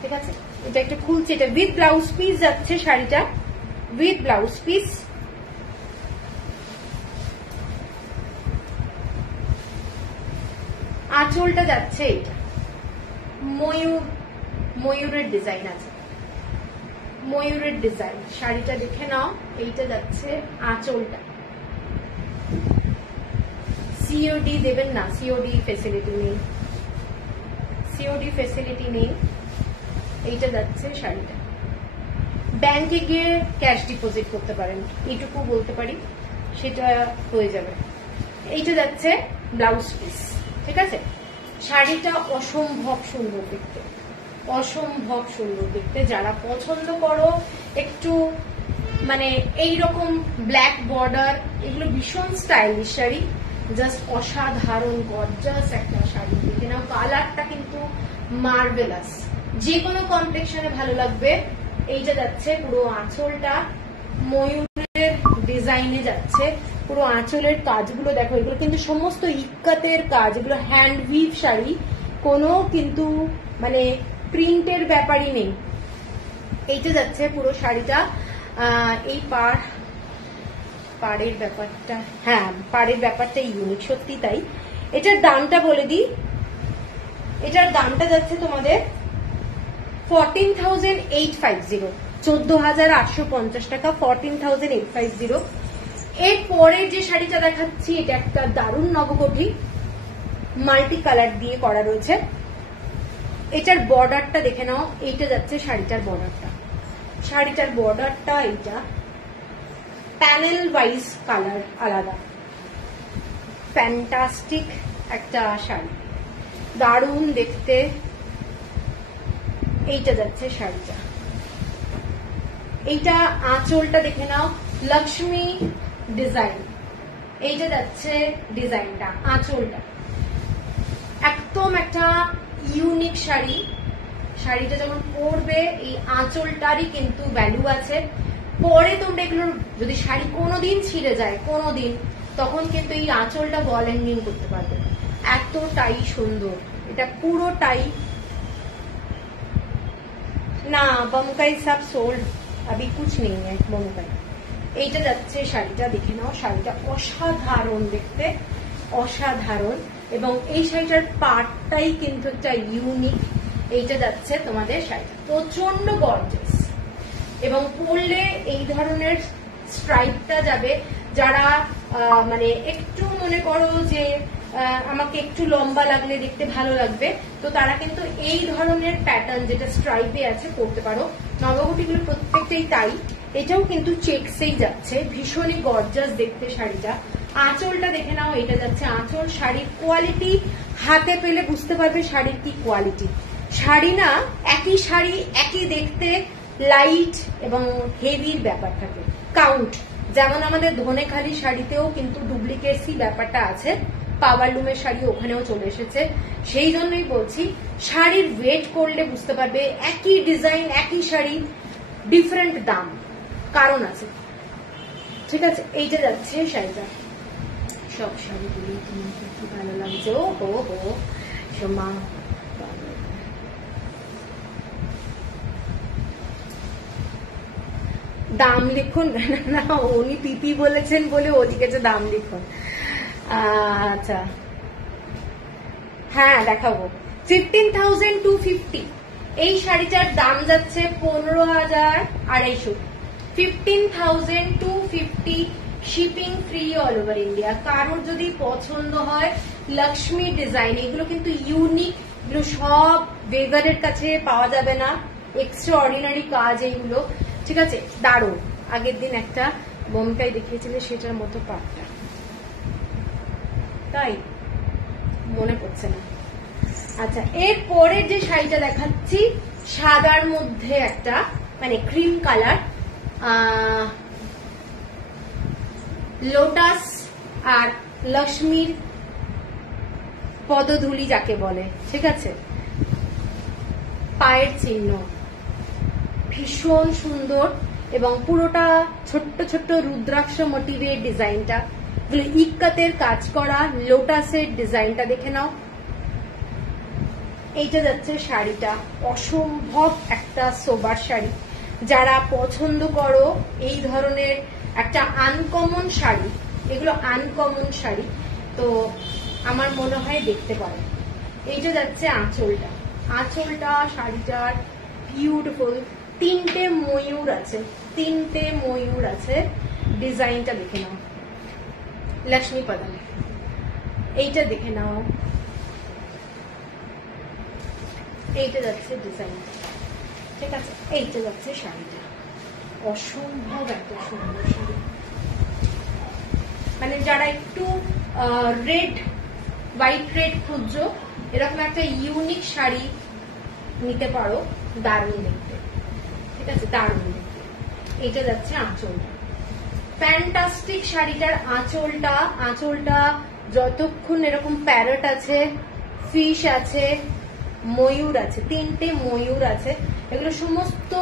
ঠিক আছে। এটা একটা খুলছে, এটা উইথ ব্লাউজ পিস যাচ্ছে শাড়িটা, উইথ ব্লাউজ পিস। আঁচলটা যাচ্ছে এটা ময়ূর, ময়ূরের ডিজাইন আছে, ময়ূরের ডিজাইন। শাড়িটা দেখে নাও। এইটা যাচ্ছে আঁচলটা। সিওডি দেবেন না, সিওডি ফেসিলিটি নেই, সিওডি ফেসিলিটি নেই। এইটা যাচ্ছে শাড়িটা। ব্যাংকে গিয়ে ক্যাশ ডিপোজিট করতে পারেন, এইটুকু বলতে পারি, সেটা হয়ে যাবে। এইটা যাচ্ছে ব্লাউজ পিস, ঠিক আছে। শাড়িটা অসম্ভব সুন্দর দেখতে, অসম্ভব সুন্দর দেখতে। যারা পছন্দ করো একটু মানে এইরকম ব্ল্যাক বর্ডার, এগুলো ভীষণ স্টাইলিশ শাড়ি, জাস্ট অসাধারণ গর্জাস একটা শাড়ি। দেখে নাও, কালারটা কিন্তু মার্ভেলাস, যে কোনো কমপ্লেক্সনে ভালো লাগবে। এইটা যাচ্ছে পুরো আঁচলটা, ময়ূরের ডিজাইনে যাচ্ছে পুরো আঁচলের কাজগুলো দেখো, এগুলো কিন্তু সমস্ত ইক্কাতের কাজ, এগুলো হ্যান্ড উইভ শাড়ি, কোনো কিন্তু মানে প্রিন্টের ব্যাপারই নেই। এইটা যাচ্ছে পুরো শাড়িটা। এই পাড়ের ব্যাপারটা, হ্যাঁ পাড়ের ব্যাপারটা ইউনিক, সত্যি তাই। এটার দামটা বলে দিই, এটার দামটা যাচ্ছে তোমাদের 14,850, 14,850 টাকা, 14,850। এরপরে যে শাড়িটা দেখাচ্ছি, এটা একটা দারুণ নবগঠি, মাল্টি কালার দিয়ে করা রয়েছে। এটার বর্ডারটা দেখে নাও। এইটা যাচ্ছে শাড়িটার বর্ডারটা, শাড়িটার বর্ডারটা এইটা প্যানেল ওয়াইজ কালার আলাদা, ফ্যান্টাস্টিক একটা শাড়ি, দারুণ দেখতে। এইটা যাচ্ছে শাড়িটা। এইটা আঁচলটা দেখে নাও, লক্ষ্মী ডিজাইন। এইটা যাচ্ছে ডিজাইনটা, আঁচলটা একদম একটা ইউনিক শাড়ি। শাড়িটা যখন পরবে, এই আঁচলটারই কিন্তু ভ্যালু আছে। পরে তোমরা এগুলোর যদি শাড়ি কোনোদিন ছিঁড়ে যায়, কোনোদিন, তখন কিন্তু এই আঁচলটা বল হ্যাঙ্গিং করতে পারবে, এতটাই সুন্দর। এটা পুরোটাই না, বমকাই সব সোল্ড, আবি কুছ নেই বমকাই। এইটা যাচ্ছে শাড়িটা, দেখে নাও। শাড়িটা অসাধারণ দেখতে, অসাধারণ। এবং এই শাড়িটার পার্টটাই কিন্তু একটা ইউনিক। এইটা যাচ্ছে তোমাদের শাড়িটা, প্রচন্ড গর্জাস, এবং পরলে এই ধরনের স্ট্রাইপটা যাবে, যারা মানে একটু মনে করো যে আমাকে একটু লম্বা লাগলে দেখতে ভালো লাগবে, তো তারা কিন্তু এই ধরনের প্যাটার্ন যেটা স্ট্রাইপে আছে পরতে পারো। নবগোটিগুলো প্রত্যেকটাই তাই। এটাও কিন্তু চেকসেই যাচ্ছে, ভীষণই গর্জাস দেখতে শাড়িটা। আঁচলটা দেখে নাও, এটা যাচ্ছে আঁচল। শাড়ির কোয়ালিটি হাতে পেলে বুঝতে পারবে শাড়ির কি কোয়ালিটি। শাড়ি না একই শাড়ি একই দেখতে, লাইট এবং হেভির ব্যাপার থাকে, কাউন্ট। যেমন আমাদের ধনেখালি শাড়িতেও কিন্তু ডুপ্লিকেসি ব্যাপারটা আছে, পাওয়ার লুমের শাড়ি ওখানেও চলে এসেছে। সেই জন্যই বলছি শাড়ির ওয়েট করলে বুঝতে পারবে একই ডিজাইন একই শাড়ি ডিফারেন্ট দাম, কারণ আছে। ঠিক আছে, এইটা যাচ্ছে শাড়িটা। সব শাড়িগুলি তোমাকে কি ভালো লাগছে। ও হো হো সোমা, দাম লিখুন না, উনি পিপি বলেছেন বলে ও লিখেছে দাম লিখুন। আচ্ছা হ্যাঁ দেখাবো। 15,250 এই শাড়িটার দাম যাচ্ছে 15,250। 15,250 shipping free all over India. কারোর যদি পছন্দ হয় লক্ষ্মী ডিজাইন, এগুলো কিন্তু ইউনিক, এগুলো সব বেগারের কাছে পাওয়া যাবে না, এক্সট্রা অর্ডিনারি কাজ এইগুলো। ঠিক আছে, দারুণ। আগের দিন একটা বোমকাই দেখিয়েছিলে সেটার মতো পাটটা, তাই মনে পড়ছে না। আচ্ছা, এরপরে যে শাড়িটা দেখাচ্ছি সাদার মধ্যে একটা মানে ক্রিম কালার, লোটাস আর লক্ষ্মীর পদধূলি যাকে বলে, ঠিক আছে, পায়ের চিহ্ন, ভীষণ সুন্দর এবং পুরোটা ছোট্ট ছোট্ট রুদ্রাক্ষ মোটিভের ডিজাইনটা, ইক্কাতের কাজ করা লোটাসের ডিজাইনটা দেখে নাও। এইটা যাচ্ছে শাড়িটা, অসম্ভব একটা সোবার শাড়ি। যারা পছন্দ করো এই ধরনের একটা আনকমন শাড়ি, এগুলো আনকমন শাড়ি, তো আমার মনে হয় দেখতে পারো। এইটা যাচ্ছে আঁচলটা, আঁচলটা শাড়িটার বিউটিফুল, তিনটে ময়ূর আছে, তিনটে ময়ূর আছে। ডিজাইনটা দেখে নাও, লক্ষ্মী পদম। এইটা দেখে নাও, এইটা যাচ্ছে ডিজাইন, ঠিক আছে। এইটা যাচ্ছে শাড়িটা, অসম্ভব একটা সুন্দর শাড়ি। মানে যারা একটু রেড, হোয়াইট রেড খুঁজছো, এরকম একটা ইউনিক শাড়ি নিতে পারো, দারুণ দেখতে, ঠিক আছে, দারুণ দেখতে। এইটা যাচ্ছে আঁচলটা, ফ্যান্টাস্টিক শাড়িটার আঁচলটা। আঁচলটা যতক্ষণ এরকম প্যারট আছে, ফিশ আছে, ময়ূর আছে, তিনটে ময়ূর আছে, এগুলো সমস্ত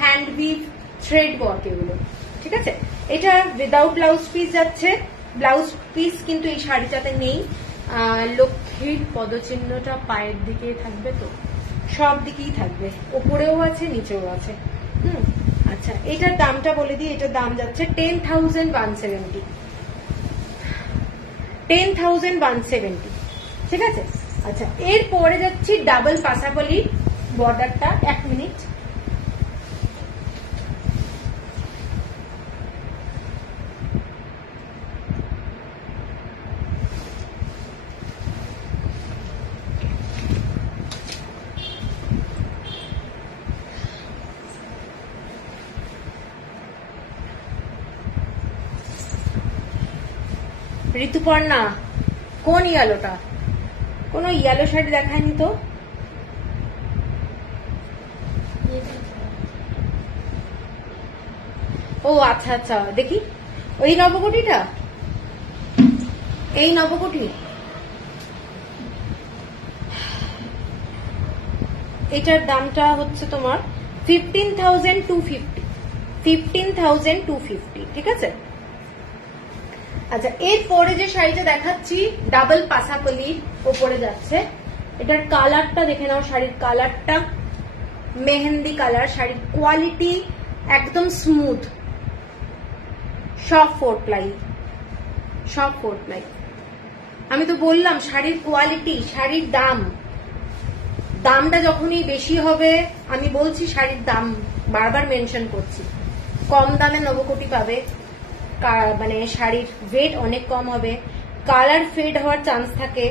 হ্যান্ডউইভ থ্রেড ওয়ার্ক এগুলো, ঠিক আছে। এটা উইদাউট ব্লাউজ পিস যাচ্ছে, ব্লাউজ পিস কিন্তু এই শাড়িটাতে নেই। লক্ষ্মীর পদচিহ্নটা পায়ের দিকে থাকবে, তো সব দিকেই থাকবে, উপরেও আছে নিচেও আছে। আচ্ছা, এটার দামটা বলে দিই, এটার দাম যাচ্ছে 10,170, 10,170, ঠিক আছে। আচ্ছা, এরপরে যাচ্ছি ডাবল পাসাপালি বর্ডারটা। এক মিনিট, ঋতুপর্ণা কোন ইয়েলোটা? কোন ইয়েলো শাড়ি দেখায়নি তো। ও আচ্ছা আচ্ছা, দেখি ওই নবকোটিটা, এই নবকোটি, এটার দামটা হচ্ছে তোমার 15,250, 15,250, ঠিক আছে। আচ্ছা, এরপরে যে শাড়িটা দেখাচ্ছি ডাবল পাসাপলির ওপরে যাচ্ছে, এটার কালারটা দেখে নাও, শাড়ির কালারটা মেহেন্দি কালার, শাড়ির কোয়ালিটি একদম স্মুথ, সব ফোর প্লাই, সব ফোর প্লাই। আমি তো বললাম শাড়ির কোয়ালিটি, শাড়ির দাম, দামটা যখনই বেশি হবে আমি বলছি শাড়ির দাম বারবার মেনশন করছি। কম দামে নবকোটি পাবে, মানে শাড়ির ওয়েট অনেক কম হবে, কালার ফেড হওয়ার চান্স থাকে।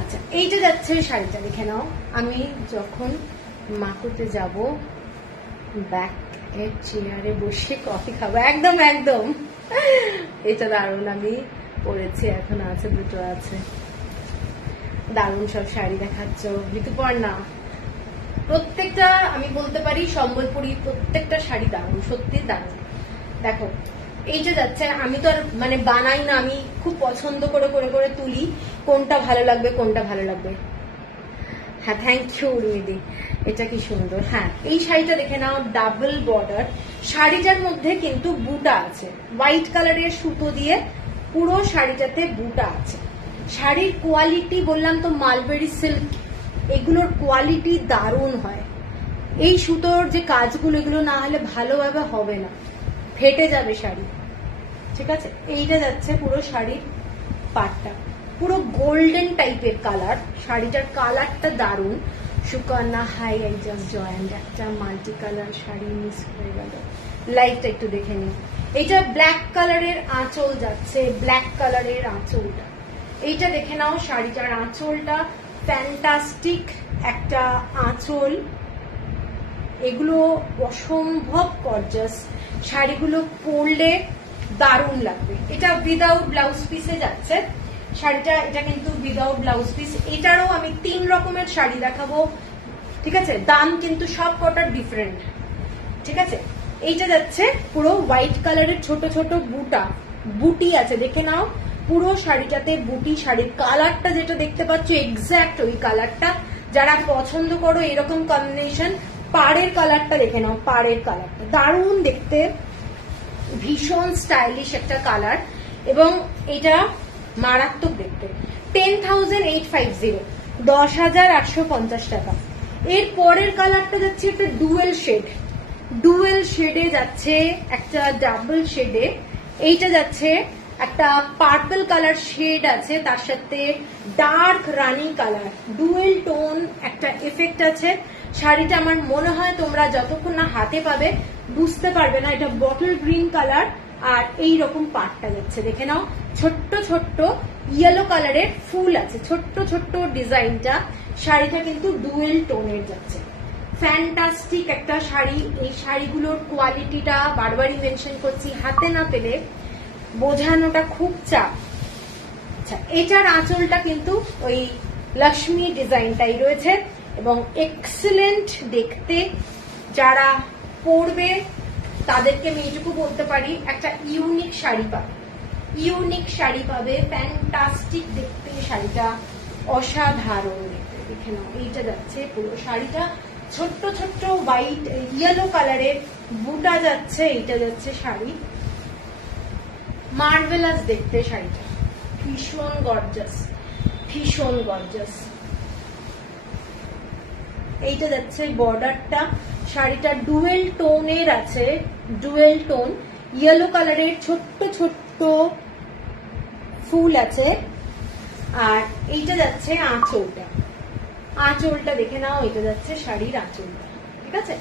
আচ্ছা, এইটা যাচ্ছে শাড়িটা দেখে নাও। আমি যখন মাকুতে যাব ব্যাক এর চেয়ারে বসে কফি খাবো, একদম একদম। এটা দারুণ, আমি পরেছি, এখন আছে, দুটো আছে। দারুণ সব শাড়ি দেখাচ্ছ ঋতুপর্ণা। প্রত্যেকটা আমি বলতে পারি সম্বলপুরি প্রত্যেকটা শাড়ি দারুণ, সত্যি দারুণ। দেখো এইটা যাচ্ছে, আমি তো আর মানে বানাই না, আমি খুব পছন্দ করে করে করে তুলি কোনটা ভালো লাগবে কোনটা ভালো লাগবে। হ্যাঁ, থ্যাংক ইউ উর্মিদি, এটা কি সুন্দর। হ্যাঁ, এই শাড়িটা দেখে নাও, ডাবল বর্ডার। শাড়িটার মধ্যে কিন্তু বুটা আছে, হোয়াইট কালারের সুতো দিয়ে পুরো শাড়িটাতে বুটা আছে। শাড়ির কোয়ালিটি বললাম তো, মালবেরি সিল্ক, এগুলোর কোয়ালিটি দারুণ হয়। এই সুতোর যে কাজগুলো, এগুলো না হলে ভালোভাবে হবে না, ফেটে যাবে শাড়ি। ঠিক আছে, এইটা যাচ্ছে পুরো শাড়ির পাটটা, পুরো গোল্ডেন টাইপের কালার। শাড়িটার কালারটা দারুণ। Sukanya hi, I just joined. একটা মাল্টি কালার শাড়ি মিস হয়ে গেল, লাইটটা একটু দেখে নিই। এটা ব্ল্যাক কালারের আঁচল যাচ্ছে, ব্ল্যাক কালারের আঁচলটা। এইটা দেখে নাও, শাড়িটার আঁচলটা ফ্যান্টাস্টিক একটা আঁচল। এগুলো অসম্ভব গর্জাস, শাড়িগুলো পরলে দারুণ লাগবে। এটা উইদাউট ব্লাউজ পিসে যাচ্ছে শাড়িটা, এটা কিন্তু উইদাউট ব্লাউজ পিস। এটারও আমি 3 রকমের শাড়ি দেখাবো, ঠিক আছে? দাম কিন্তু সব কটার ডিফারেন্ট, ঠিক আছে? এইটা যাচ্ছে পুরো হোয়াইট কালারের ছোট ছোট বুটি আছে, দেখে নাও পুরো শাড়িটাতে বুটি। শাড়ির কালারটা যেটা দেখতে পাচ্ছ এক্স্যাক্ট ওই কালারটা। যারা পছন্দ করো এরকম কম্বিনেশন, পাড়ের কালারটা দেখে নাও, পাড়ের কালারটা দারুণ দেখতে, ভীষণ স্টাইলিশ একটা কালার, এবং এটা মারাত্মক দেখতে। 10,850, 10,850 টাকা। এর পরের কালারটা যাচ্ছে একটা ডুয়েল শেডে যাচ্ছে, একটা ডাবল শেডে। এইটা যাচ্ছে একটা পার্পল কালার শেড আছে, তার সাথে ডার্ক রানি কালার, ডুয়েল টোন একটা এফেক্ট আছে। শাড়িটা আমার মনে হয় তোমরা যতক্ষণ না হাতে পাবে বুঝতে পারবে না। এটা বটল গ্রিন কালার, আর এই রকম পাটটা যাচ্ছে, দেখে নাও ছোট্ট ছোট্ট ইয়েলো কালারের ফুল আছে, ছোট্ট ছোট্ট ডিজাইনটা। শাড়িটা কিন্তু ডুয়েল টোনের যাচ্ছে, ফ্যান্টাস্টিক একটা শাড়ি। এই শাড়িগুলোর কোয়ালিটিটা বারবারই মেনশন করছি, হাতে না পেলে বোঝানোটা খুব চাপ। আচ্ছা, এটার আঁচলটা কিন্তু ওই লক্ষ্মী ডিজাইনটাই রয়েছে, এবং এক্সেলেন্ট দেখতে। যারা পরবে তাদেরকে আমি এইটুকু বলতে পারি, একটা ইউনিক শাড়ি পাবে, ফ্যান্টাস্টিক দেখতে শাড়িটা, অসাধারণ দেখতে। দেখে নাও, এইটা যাচ্ছে পুরো শাড়িটা ছোট্ট ছোট্ট হোয়াইট ইয়েলো কালারের বুটা যাচ্ছে। এইটা যাচ্ছে শাড়ি, মার্ভেলাস দেখতে শাড়িটা, ভীষণ গর্জাস, ভীষণ গর্জাস। এইটা যাচ্ছে বর্ডারটা, শাড়িটা ডুয়েল টোনের আছে, ডুয়েল টোন ইয়েলো কালারের ছোট্ট ছোট্ট ফুল আছে। আর এইটা যাচ্ছে আঁচলটা দেখে নাও, এটা যাচ্ছে শাড়ির আঁচলটা, ঠিক আছে?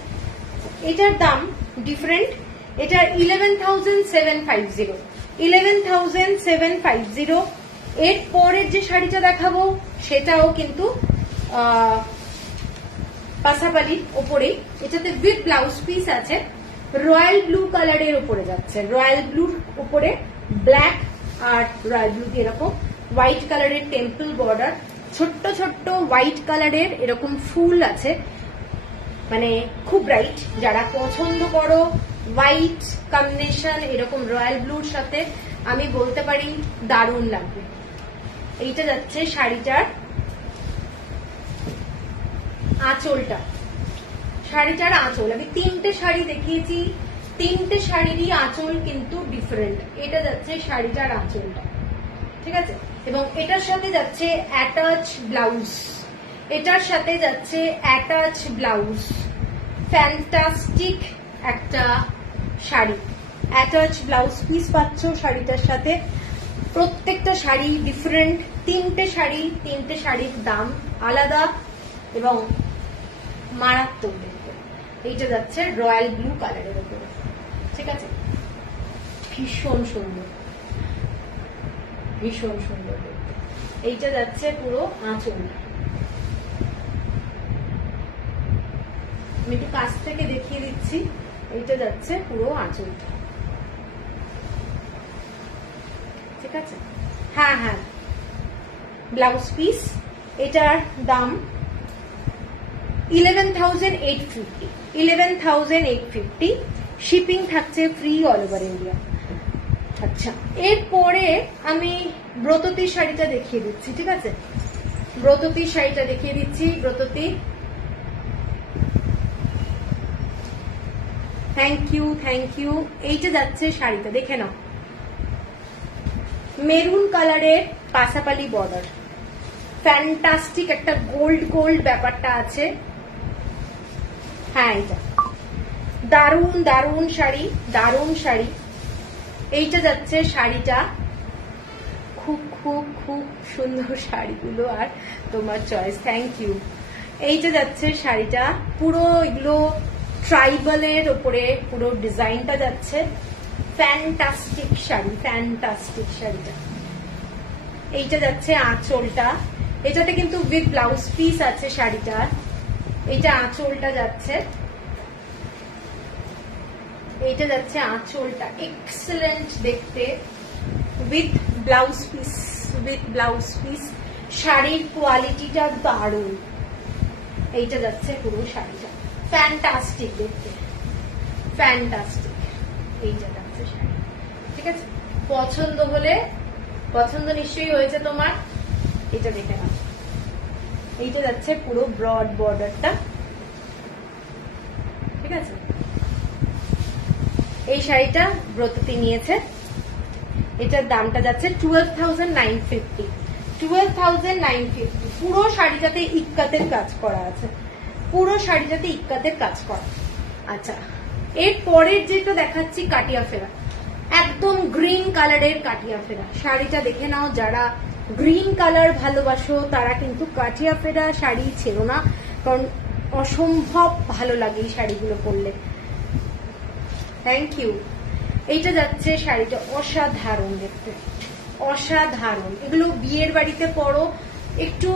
এটার দাম ডিফারেন্ট। এটা 11,750, 11,750। এর পরের যে শাড়িটা দেখাবো সেটাও কিন্তু পাসাপালির ওপরেই, এটাতে উইথ ব্লাউজ পিস আছে। রয়্যাল ব্লু কালারের উপরে যাচ্ছে, রয়্যাল ব্লুর উপরে ব্ল্যাক আর রয়্যাল ব্লু দিয়ে এরকম হোয়াইট কালারের টেম্পল বর্ডার, ছোট্ট ছোট্ট হোয়াইট কালারের এরকম ফুল আছে, মানে খুব ব্রাইট। যারা পছন্দ করো হোয়াইট কম্বিনেশন এরকম রয়্যাল ব্লুর সাথে, আমি বলতে পারি দারুণ লাগবে। এইটা যাচ্ছে শাড়িটার আঁচলটা, শাড়িটার আঁচল। আমি 3টে শাড়ি দেখিয়েছি, 3টে শাড়িরই আঁচল কিন্তু ডিফারেন্ট। এটা যাচ্ছে শাড়িটার আঁচলটা, ঠিক আছে? এবং এটার সাথে যাচ্ছে অ্যাটাচ ব্লাউজ, এটার সাথে যাচ্ছে অ্যাটাচ ব্লাউজ। ফ্যান্টাস্টিক একটা শাড়ি, অ্যাটাচ ব্লাউজ পিস পাচ্ছ শাড়িটার সাথে। প্রত্যেকটা শাড়ি ডিফারেন্ট, 3টে শাড়ির দাম আলাদা এবং মারাত্মক দেখতে। এইটা যাচ্ছে রয়্যাল ব্লু কালারের উপরে, ঠিক আছে? ভীষণ সুন্দর, ভীষণ সুন্দর দেখতে। এইটা যাচ্ছে পুরো আঁচল, আমি একটু কাছ থেকে দেখিয়ে দিচ্ছি। এইটা যাচ্ছে পুরো আঁচলটা, ঠিক আছে। হ্যাঁ হ্যাঁ, ব্লাউজ পিস, এটার দাম 11,850, 11,850, শিপিং থাকছে ফ্রি অল ওভার ইন্ডিয়া। আচ্ছা, এরপরে আমি ব্রততির শাড়িটা দেখিয়ে দিচ্ছি, ঠিক আছে। ব্রততির শাড়িটা দেখিয়ে দিচ্ছি। ব্রততি, থ্যাংক ইউ থ্যাংক ইউ। এইটা যাচ্ছে শাড়িটা, দেখে নাও, মেরুন কালারের পাসাপালি বর্ডার, ফ্যান্টাস্টিক একটা গোল্ড গোল্ড ব্যাপারটা আছে। হ্যাঁ, এটা দারুন দারুন শাড়ি, দারুন শাড়ি। এইটা যাচ্ছে শাড়িটা, খুব খুব খুব সুন্দর শাড়িগুলো, আর তোমার চয়েস, থ্যাংক ইউ। এইটা যাচ্ছে শাড়িটা, পুরো এগুলো ট্রাইবালের ওপরে পুরো ডিজাইনটা যাচ্ছে, ফ্যান্টাস্টিক শাড়ি, ফ্যান্টাস্টিক শাড়িটা। এইটা যাচ্ছে আঁচলটা, এটাতে কিন্তু উইথ ব্লাউজ পিস আছে শাড়িটার। এইটা আঁচলটা যাচ্ছে, এইটা যাচ্ছে আঁচলটা, এক্সেলেন্ট দেখতে, with blouse piece, with blouse piece. শাড়ির কোয়ালিটিটা দারুণ। এইটা যাচ্ছে পুরো শাড়িটা, ফ্যান্টাস্টিক দেখতে, ফ্যান্টাস্টিক। এইটা যাচ্ছে শাড়ি, ঠিক আছে। পছন্দ হলে, পছন্দ নিশ্চয়ই হয়েছে তোমার, এটা দেখে নাও। এইটা যাচ্ছে পুরো ব্রড বর্ডারটা, ঠিক আছে। এই শাড়িটা ব্রততি নিয়েছে, এটার দামটা যাচ্ছে 12,950, 12,950। পুরো শাড়িটাতে ইক্কাতের কাজ করা আছে, পুরো শাড়িটাতে ইক্কাতের কাজ করা। আচ্ছা, এর পরের যেটা দেখাচ্ছি কাটিয়া ফেরা, একদম গ্রিন কালারের কাটিয়া ফেরা শাড়িটা দেখে নাও। যারা গ্রিন কালার ভালোবাসো তারা কিন্তু কাটিয়া ফেরা শাড়ি ছেড়ো না, কারণ অসম্ভব ভালো লাগে এই শাড়িগুলো পরলে। Thank you. এইটা যাচ্ছে শাড়িটা, অসাধারণ দেখতে, অসাধারণ। এগুলো বিয়ের বাড়িতে পরো, একটু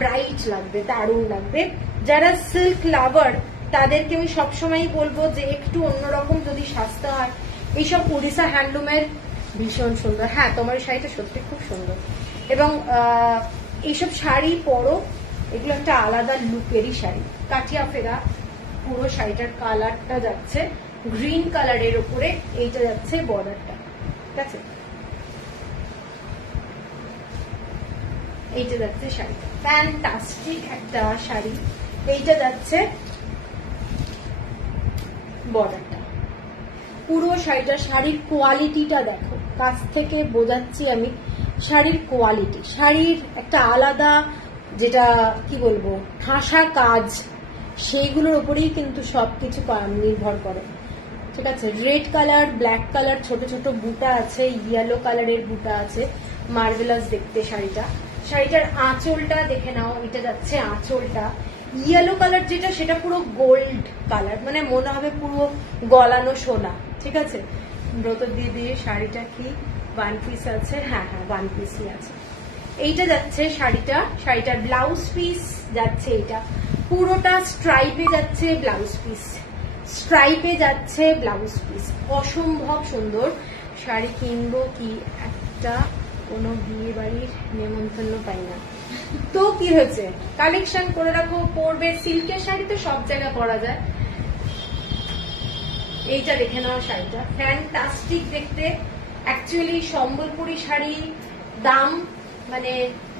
ব্রাইট লাগবে, দারুণ লাগবে। যারা সিল্ক লাভার তাদেরকে আমি সবসময় বলবো যে একটু অন্যরকম যদি সাজতে হয়, এইসব ওড়িশা হ্যান্ডলুমের ভীষণ সুন্দর। হ্যাঁ, তোমার শাড়িটা সত্যি খুব সুন্দর, এবং এইসব শাড়ি পরো, এগুলো একটা আলাদা লুকেরই শাড়ি। কাটিয়া ফেরা পুরো শাড়িটার কালারটা যাচ্ছে গ্রিন কালারের উপরে, এইটা যাচ্ছে বর্ডারটা, ঠিক আছে। এইটা যাচ্ছে শাড়িটা, ফ্যান্টাস্টিক একটা শাড়ি। এইটা যাচ্ছে বর্ডারটা, পুরো শাড়িটা। শাড়ির কোয়ালিটিটা দেখো, কাছ থেকে বোঝাচ্ছি আমি, শাড়ির কোয়ালিটি, শাড়ির একটা আলাদা, যেটা কি বলবো, ঠাসা কাজ, সেইগুলোর উপরেই কিন্তু সবকিছু নির্ভর করে, ঠিক আছে। রেড কালার, ব্ল্যাক কালার, ছোট ছোট বুটা আছে, ইয়েলো কালারের বুটা আছে, মার্ভেলাস দেখতে শাড়িটা। শাড়িটার আঁচলটা দেখে নাও, এটা যাচ্ছে আঁচলটা, ইয়েলো কালার যেটা সেটা পুরো গোল্ড কালার, মানে মনে হবে পুরো গলানো সোনা, ঠিক আছে। ব্রত দিদি শাড়িটা কি ওয়ান পিস আছে? হ্যাঁ হ্যাঁ, ওয়ান পিসই আছে। এইটা যাচ্ছে শাড়িটা, শাড়িটার ব্লাউজ পিস যাচ্ছে, এটা পুরোটা স্ট্রাইপে যাচ্ছে ব্লাউজ পিস, স্ট্রাইপে যাচ্ছে ব্লাউজ পিস, অসম্ভব সুন্দর শাড়ি। কিনবো কি একটা, কোনো বিয়ে বাড়ির নেমন্তন্ন পাই না, তো কি হয়েছে, কালেকশন করে রাখো, পরবে। সিল্কের শাড়ি তো সব জায়গায় পরা যায়। এইটা দেখে নাও, শাড়িটা ফ্যান্টাস্টিক দেখতে। অ্যাকচুয়ালি সম্বলপুরি শাড়ি দাম মানে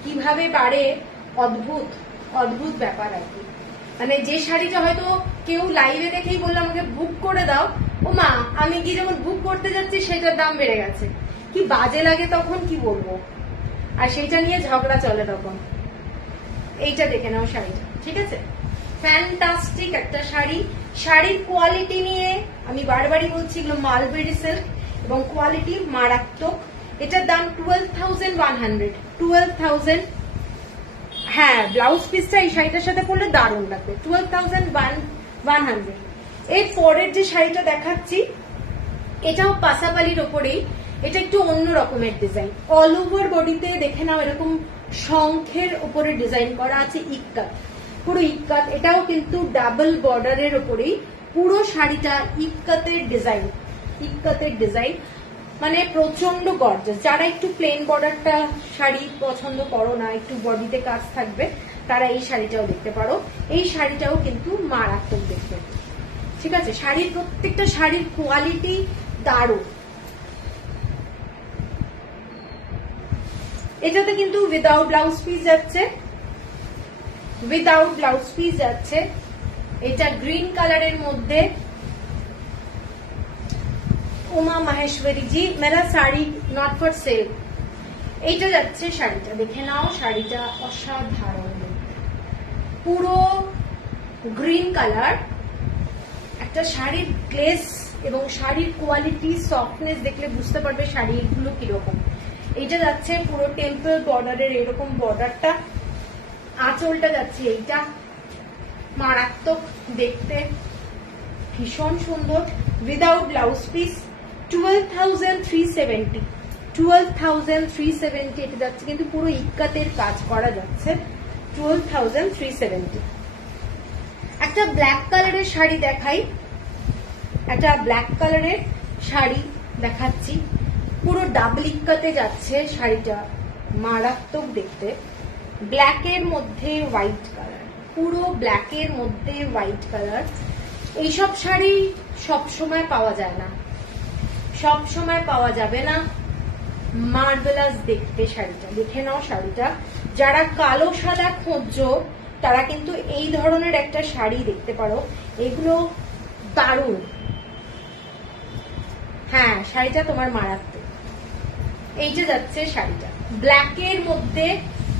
কিভাবে বাড়ে, অদ্ভুত অদ্ভুত ব্যাপার আর কি। মানে যে শাড়িটা হয়তো কেউ লাইভে দেখেই বললো আমাকে বুক করে দাও, ও মা আমি গিয়ে যখন বুক করতে যাচ্ছি সেটার দাম বেড়ে গেছে, কি বাজে লাগে তখন, কি বলবো। আর সেইটা নিয়ে ঝগড়া চলে তখন। এইটা দেখে নাও শাড়িটা, ঠিক আছে। ফ্যান্টাস্টিক একটা শাড়ি। শাড়ির কোয়ালিটি নিয়ে আমি বারবারই বলছি, এগুলো মালবেরি সিল্ক এবং কোয়ালিটি মারাত্মক। এটার দাম 12,100, 12,000। হ্যাঁ, ব্লাউজ পিসটা এই শাড়িটার সাথে পরলে দারুণ লাগবে, 12,100। এর পরের যে শাড়িটা দেখাচ্ছি এটাও পাসাপালির ওপরেই, এটা একটু অন্য রকমের ডিজাইন। অল ওভার বডিতে দেখে নাও এরকম শঙ্খের উপরে ডিজাইন করা আছে, ইক্কাত, পুরো ইক্কাত। এটাও কিন্তু ডাবল বর্ডারের ওপরেই পুরো শাড়িটা ইক্কাতের ডিজাইন, ইক্কাতের ডিজাইন, মানে প্রচন্ড গর্জাস। যারা একটু প্লেন বর্ডারটা শাড়ি পছন্দ করো না, একটু বডিতে কাজ থাকবে, তারা এই শাড়িটাও দেখতে পারো। এই শাড়িটাও কিন্তু মারাত্মক দেখতে, ঠিক আছে। শাড়ির প্রত্যেকটা শাড়ির কোয়ালিটি দারুণ। এটাতে কিন্তু উইদাউট ব্লাউজ পিস যাচ্ছে, উইদাউট ব্লাউজ পিস যাচ্ছে। এটা গ্রিন কালারের মধ্যে। উমা মাহেশ্বরী জি, মেরা শাড়ি নট ফর সেল। এইটা যাচ্ছে শাড়িটা, দেখে নাও। শাড়িটা অসাধারণ, পুরো গ্রিন কালার। একটা শাড়ির গ্লেস এবং শাড়ির কোয়ালিটি, সফটনেস দেখলে বুঝতে পারবে শাড়িগুলো কিরকম। এইটা যাচ্ছে পুরো টেম্পল বর্ডারের এরকম বর্ডারটা। আঁচলটা যাচ্ছে এইটা, মারাত্মক দেখতে, ভীষণ সুন্দর, উইদাউট ব্লাউজ পিস। 12,370, 12,370 এটা যাচ্ছে, কিন্তু পুরো ইক্কাতের কাজ করা যাচ্ছে। 12,370। একটা ব্ল্যাক কালারের শাড়ি দেখাই, একটা ব্ল্যাক কালারের শাড়ি দেখাচ্ছি, পুরো ডাবল ইক্কাতে যাচ্ছে শাড়িটা, মারাত্মক দেখতে। ব্ল্যাকের মধ্যে হোয়াইট কালার, পুরো ব্ল্যাকের মধ্যে হোয়াইট কালার। এইসব শাড়ি সব সময় পাওয়া যায় না, সব সময় পাওয়া যাবে না। মার্ভেলাস দেখতে শাড়িটা, দেখে নাও শাড়িটা। যারা কালো সাদা খুঁজছো তারা কিন্তু এই ধরনের একটা শাড়ি দেখতে পারো, এগুলো দারুণ। হ্যাঁ, শাড়িটা তোমার মারাত্মক। এইটা যাচ্ছে শাড়িটা ব্ল্যাকের মধ্যে,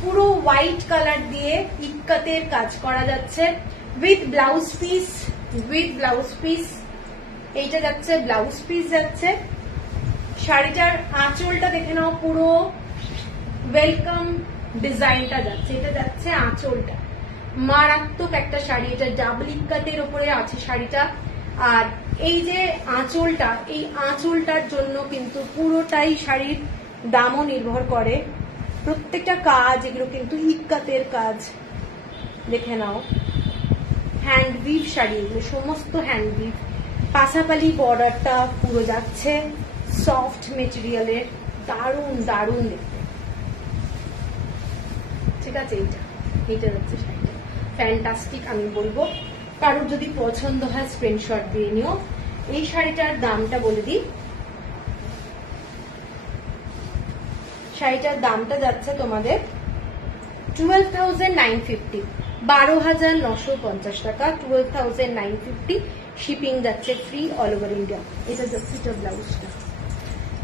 পুরো হোয়াইট কালার দিয়ে ইক্কাতের কাজ করা যাচ্ছে, with blouse piece, with blouse piece. এইটা যাচ্ছে ব্লাউজ পিস যাচ্ছে। শাড়িটার আঁচলটা দেখে নাও, পুরো ওয়েলকাম ডিজাইনটা যাচ্ছে। এটা যাচ্ছে আঁচলটা, মারাত্মক একটা শাড়ি। এটা ডাবল ইক্কাতের উপরে আছে শাড়িটা। আর এই যে আঁচলটা, এই আঁচলটার জন্য কিন্তু পুরোটাই শাড়ির দামও নির্ভর করে। প্রত্যেকটা কাজ এগুলো কিন্তু ইক্কাতের কাজ, দেখে নাও। হ্যান্ডউইভ শাড়ি, এগুলো সমস্ত হ্যান্ডউইভ। পাসাপালি বর্ডারটা পুরো যাচ্ছে, সফট মেটেরিয়ালের, দারুণ দারুণ দেখতে, ঠিক আছে। এইটা যাচ্ছে শাড়িটা, ফ্যান্টাস্টিক আমি বলবো। কারোর যদি পছন্দ হয় স্ক্রিনশট দিয়ে নিও। এই শাড়িটার দামটা বলে দিই, শাড়িটার দামটা যাচ্ছে তোমাদের 12,950, 12,950 টাকা, 12,950। শিপিং যাচ্ছে ফ্রি অল ওভার ইন্ডিয়া। এটা যাচ্ছে ব্লাউজটা।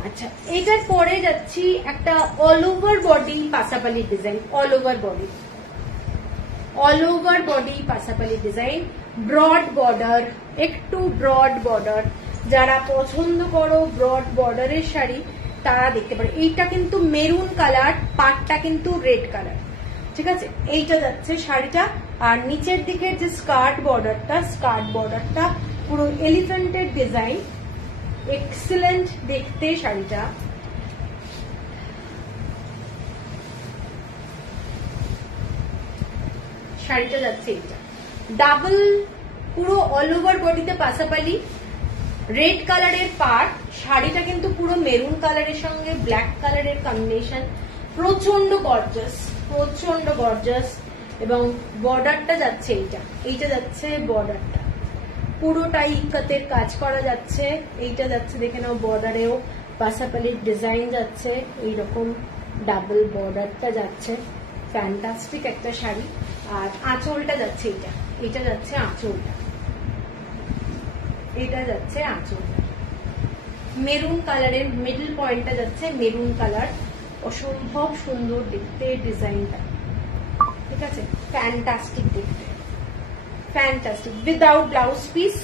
আচ্ছা, এটার পরে যাচ্ছি একটা all over body Pasapalli design, all over body, all over body Pasapalli design, broad border, একটু ব্রড বর্ডার। যারা পছন্দ করো ব্রড বর্ডারের শাড়ি তারা দেখতে পারে। এইটা কিন্তু মেরুন কালার, পাটটা কিন্তু রেড কালার, ঠিক আছে। এইটা যাচ্ছে শাড়িটা। আর নিচের দিকের যে স্কার্ট বর্ডারটা, স্কার্ট বর্ডারটা পুরো এলিফ্যান্টের ডিজাইন, এক্সিলেন্ট দেখতে শাড়িটা। শাড়িটা যাচ্ছে এইটা ডাবল, পুরো অল ওভার বডিতে পাসাপালি, রেড কালারের পার্ট। শাড়িটা কিন্তু পুরো মেরুন কালারের সঙ্গে ব্ল্যাক কালারের কম্বিনেশন, প্রচন্ড গর্জাস, প্রচন্ড গর্জাস। এবং বর্ডারটা যাচ্ছে এইটা, এইটা যাচ্ছে বর্ডারটা, পুরোটাই ইক্কাতের কাজ করা যাচ্ছে। এইটা যাচ্ছে, দেখে নাও, বর্ডারেও পাসাপালির ডিজাইন যাচ্ছে, এইরকম ডাবল বর্ডারটা যাচ্ছে, ফ্যান্টাস্টিক একটা শাড়ি। আর আঁচলটা যাচ্ছে এইটা, এটা যাচ্ছে আঁচলটা, এটা যাচ্ছে আঁচলটা মেরুন কালারের, মিডল পয়েন্টটা যাচ্ছে মেরুন কালার, অসম্ভব সুন্দর দেখতে ডিজাইনটা, ঠিক আছে। ফ্যান্টাস্টিক দেখতে, ফ্যান্টাস্টিক, উইদাউট ব্লাউজ পিস।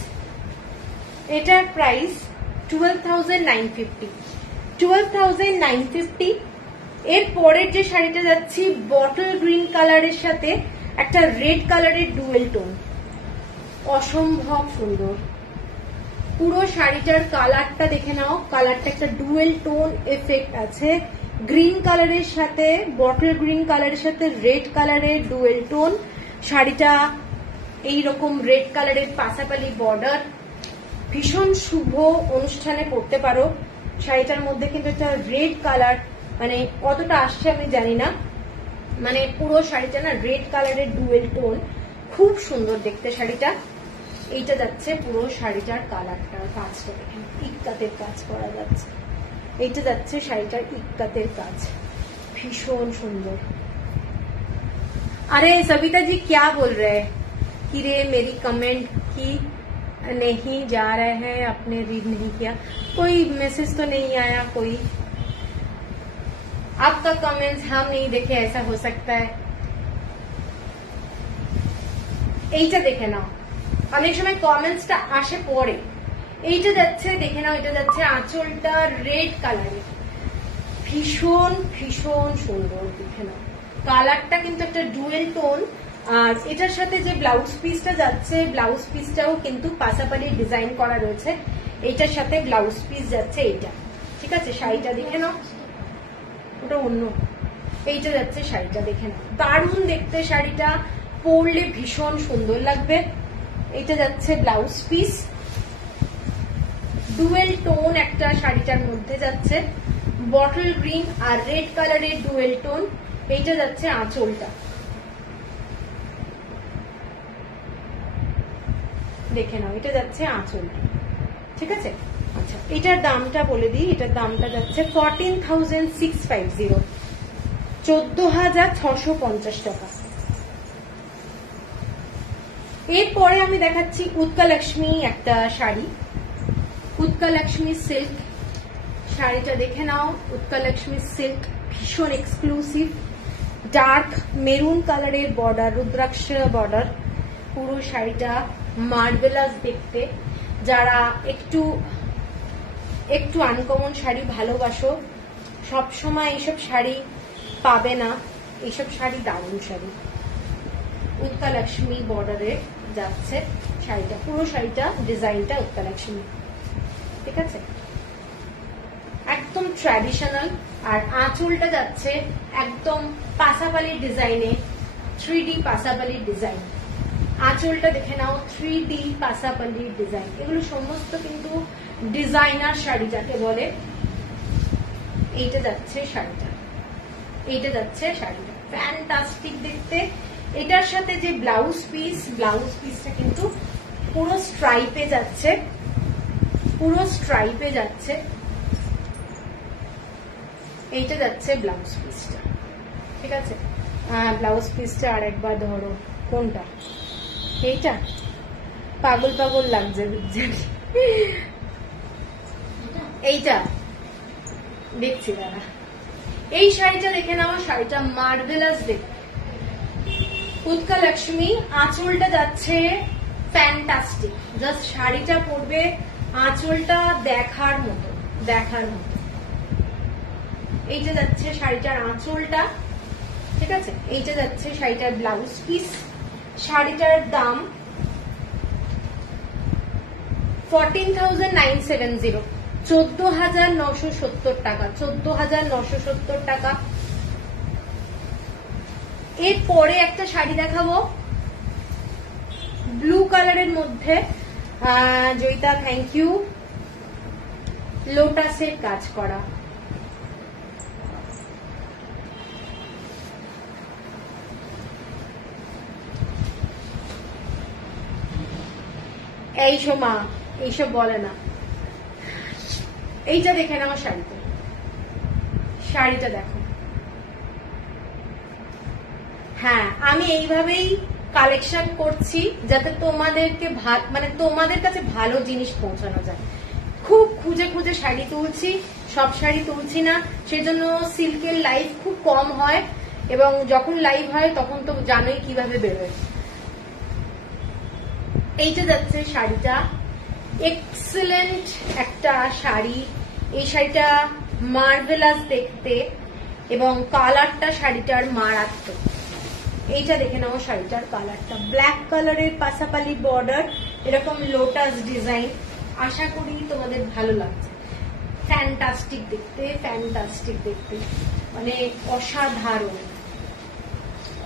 এটার প্রাইস 12,950, 12,950। এর পরের যে শাড়িটা যাচ্ছি, বটল গ্রিন কালারের সাথে একটা রেড কালারের ডুয়েল টোন, অসম্ভব সুন্দর, পুরো শাড়িটার কালারটা দেখে নাও, কালারটা একটা ডুয়েল টোন এফেক্ট আছে, গ্রিন কালারের সাথে বটল গ্রিন কালারের সাথে রেড কালারের ডুয়েল টোন। শাড়িটা এইরকম রেড কালারের পাশাপাশি বর্ডার, ভীষণ শুভ অনুষ্ঠানে পরতে পারো। শাড়িটার মধ্যে কিন্তু একটা রেড কালার, মানে কতটা আসছে আমি জানি না, মানে পুরো শাড়িটা না রেড কালারের ডুয়েল টোন, খুব সুন্দর দেখতে শাড়িটা। এইটা যাচ্ছে পুরো শাড়িটার কালারটার কাজটা দেখেন, ইক্কাতের কাজ করা যাচ্ছে। এইটা যাচ্ছে শাড়িটার ইক্কাতের কাজ, ভীষণ সুন্দর। अरे सविता जी क्या बोल रहे हैं कि रे मेरी कमेंट की नहीं जा रहे हैं, आपने रीड नहीं किया? कोई मैसेज तो नहीं आया कोई? आपका कमेंट्स हम नहीं देखे, ऐसा हो सकता है? এইটা দেখে নাও, অনেক সময় কমেন্টসটা আসে পরে। এইটা যাচ্ছে দেখে নাও, এটা যাচ্ছে আঁচলটা রেড কালারের, ভীষণ ভীষণ সুন্দর দেখে নাও। কালারটা কিন্তু একটা ডুয়েল টোন, আর এটার সাথে যে ব্লাউজ পিসটা যাচ্ছে, ব্লাউজ পিসটাও কিন্তু পাশাপাশি ডিজাইন করা রয়েছে। এইটার সাথে ব্লাউজ পিস যাচ্ছে এইটা, ঠিক আছে? শাড়িটা দেখে নাও, ওটা অন্য, এইটা যাচ্ছে শাড়িটা দেখে নাও, দারুণ দেখতে শাড়িটা, পরলে ভীষণ সুন্দর লাগবে। এইটা যাচ্ছে ব্লাউজ পিস, ডুয়েল টোন একটা শাড়িটার মধ্যে যাচ্ছে, বটল গ্রিন আর রেড কালারের ডুয়েল টোন। এইটা যাচ্ছে আঁচলটা, দেখে নাও, এটা যাচ্ছে আঁচলটা, ঠিক আছে? আচ্ছা, এটার দামটা বলে দিই, এটার দামটা যাচ্ছে 14,650, 14,650 টাকা। এরপরে আমি দেখাচ্ছি উৎকালক্ষ্মী একটা শাড়ি, উৎকালক্ষ্মী সিল্ক। শাড়িটা দেখে নাও, উৎকালক্ষ্মী সিল্ক, ভীষণ এক্সক্লুসিভ, ডার্ক মেরুন কালারের বর্ডার, রুদ্রাক্ষ বর্ডার, পুরো শাড়িটা মার্বেলাস দেখতে। যারা একটু একটু আনকমন শাড়ি ভালোবাসো, সবসময় এইসব শাড়ি পাবে না, এইসব শাড়ি দারুণ শাড়ি। উৎকালক্ষ্মী বর্ডারে যাচ্ছে শাড়িটা, পুরো শাড়িটা ডিজাইনটা উৎকালক্ষ্মী, ঠিক আছে? একদম ট্র্যাডিশনাল। আর আঁচলটা যাচ্ছে একদম পাশাপালি ডিজাইনে, 3D পাশাপালি ডিজাইন। আঁচলটা দেখে নাও, 3D পাশাপালি ডিজাইন। এগুলো সমস্ত কিন্তু ডিজাইনার শাড়ি যাকে বলে। এইটা যাচ্ছে শাড়িটা, এইটা যাচ্ছে শাড়িটা, ফ্যান্টাস্টিক দেখতে। এটার সাথে যে ব্লাউজ পিস, ব্লাউজ পিসটা কিন্তু পুরো স্ট্রাইপে যাচ্ছে, পুরো স্ট্রাইপে যাচ্ছে। এইটা যাচ্ছে ব্লাউজ পিসটা, ঠিক আছে? ব্লাউজ পিসটা আরেকবার ধরো, কোনটা? এইটা পাগল পাগল লাগছে, এইটা দেখছি দাঁড়া। এই শাড়িটা দেখে নাও, শাড়িটা মার্ভেলাস দেখতে, উৎকালক্ষ্মী। আঁচলটা যাচ্ছে ফ্যান্টাস্টিক, জাস্ট শাড়িটা পরবে, আঁচলটা দেখার মতো, দেখার মতো। এইটা যাচ্ছে শাড়িটার আঁচলটা, ঠিক আছে? এইটা যাচ্ছে শাড়িটার ব্লাউজ পিস। শাড়িটার দাম 14,970, 14,970 টাকা, 14,970 টাকা। এরপরে একটা শাড়ি দেখাবো ব্লু কালারের মধ্যে, জয়িতা থ্যাংক ইউ, লোটাসের কাজ করা। এই সোমা এইসব বলে না। এইটা দেখে নাও শাড়িটা, শাড়িটা দেখো। হ্যাঁ, আমি এইভাবেই কালেকশন করছি যাতে তোমাদেরকে মানে তোমাদের কাছে ভালো জিনিস পৌঁছানো যায়। খুব খুঁজে খুঁজে শাড়ি তুলছি, সব শাড়ি তুলছি না, সেজন্য সিল্কের লাইভ খুব কম হয়, এবং যখন লাইভ হয় তখন তো জানোই কিভাবে বেরোয়। এইটা যাচ্ছে শাড়িটা, এক্সেলেন্ট একটা শাড়ি। এই শাড়িটা মার্ভেলাস দেখতে, এবং কালারটা শাড়িটার মারাত্মক। এইটা দেখে নাও শাড়িটার কালারটা, ব্ল্যাক কালারের পাশাপাশি বর্ডার, এরকম লোটাস ডিজাইন, আশা করি তোমাদের ভালো লাগছে। ফ্যান্টাস্টিক দেখতে, ফ্যান্টাস্টিক দেখতে, মানে অসাধারণ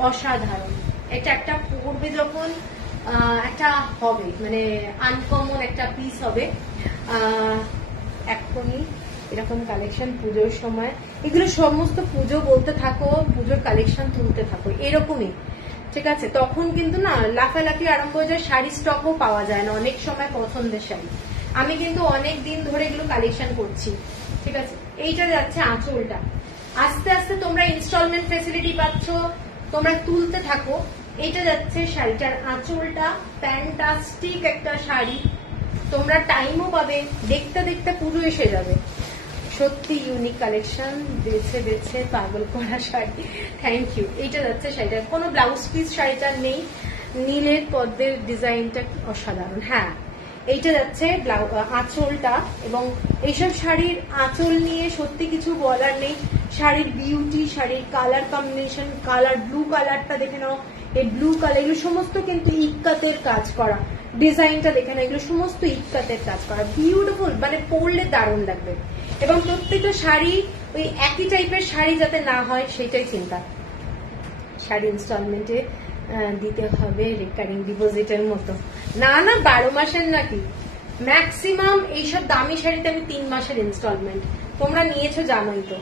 অসাধারণ। এটা একটা পরবে যখন একটা হবে, মানে আনকমন একটা পিস হবে। এখনই এরকম কালেকশন পুজোর সময়, এগুলো সমস্ত পুজো বলতে থাকো, পুজোর কালেকশন তুলতে থাকো, এরকমই, ঠিক আছে? তখন কিন্তু না লাফালাফি আরম্ভ হয়ে যায়, শাড়ি স্টকও পাওয়া যায় না অনেক সময় পছন্দের শাড়ি। আমি কিন্তু অনেক দিন ধরে এগুলো কালেকশন করছি, ঠিক আছে? এইটা যাচ্ছে আঁচলটা, আস্তে আস্তে তোমরা ইনস্টলমেন্ট ফেসিলিটি পাচ্ছ, তোমরা তুলতে থাকো। এইটা যাচ্ছে শাড়িটার আঁচলটা, ফ্যান্টাস্টিক একটা শাড়ি, তোমরা টাইমও পাবে, দেখতে দেখতে পুজো এসে যাবে। সত্যি ইউনিক কালেকশন, বেছে বেছে পাগল করা শাড়ি। Thank you. এইটা যাচ্ছে শাড়িটার, কোনো ব্লাউজ পিস শাড়িটার নেই, নীলের পদ্মের ডিজাইনটা অসাধারণ। হ্যাঁ, এইটা যাচ্ছে আঁচলটা, এবং এইসব শাড়ির আঁচল নিয়ে সত্যি কিছু বলার নেই। শাড়ির বিউটি, শাড়ির কালার কম্বিনেশন, কালার ব্লু কালারটা দেখে নাও, এই ব্লু কালার, এগুলো সমস্ত কিন্তু ইক্কাতের কাজ করা। ডিজাইনটা দেখে নাও, এগুলো সমস্ত ইক্কাতের কাজ করা, বিউটিফুল, মানে পরলে দারুণ লাগবে। এবং প্রত্যেকটা শাড়ি ওই একই টাইপের শাড়ি যাতে না হয় সেটাই চিন্তা। শাড়ি ইনস্টলমেন্টে দিতে হবে রিকারিং ডিপোজিটের মতো, না না 12 মাসের নাকি, ম্যাক্সিমাম এইসব দামি শাড়িতে আমি 3 মাসের ইনস্টলমেন্ট, তোমরা নিয়েছো জানোই তো,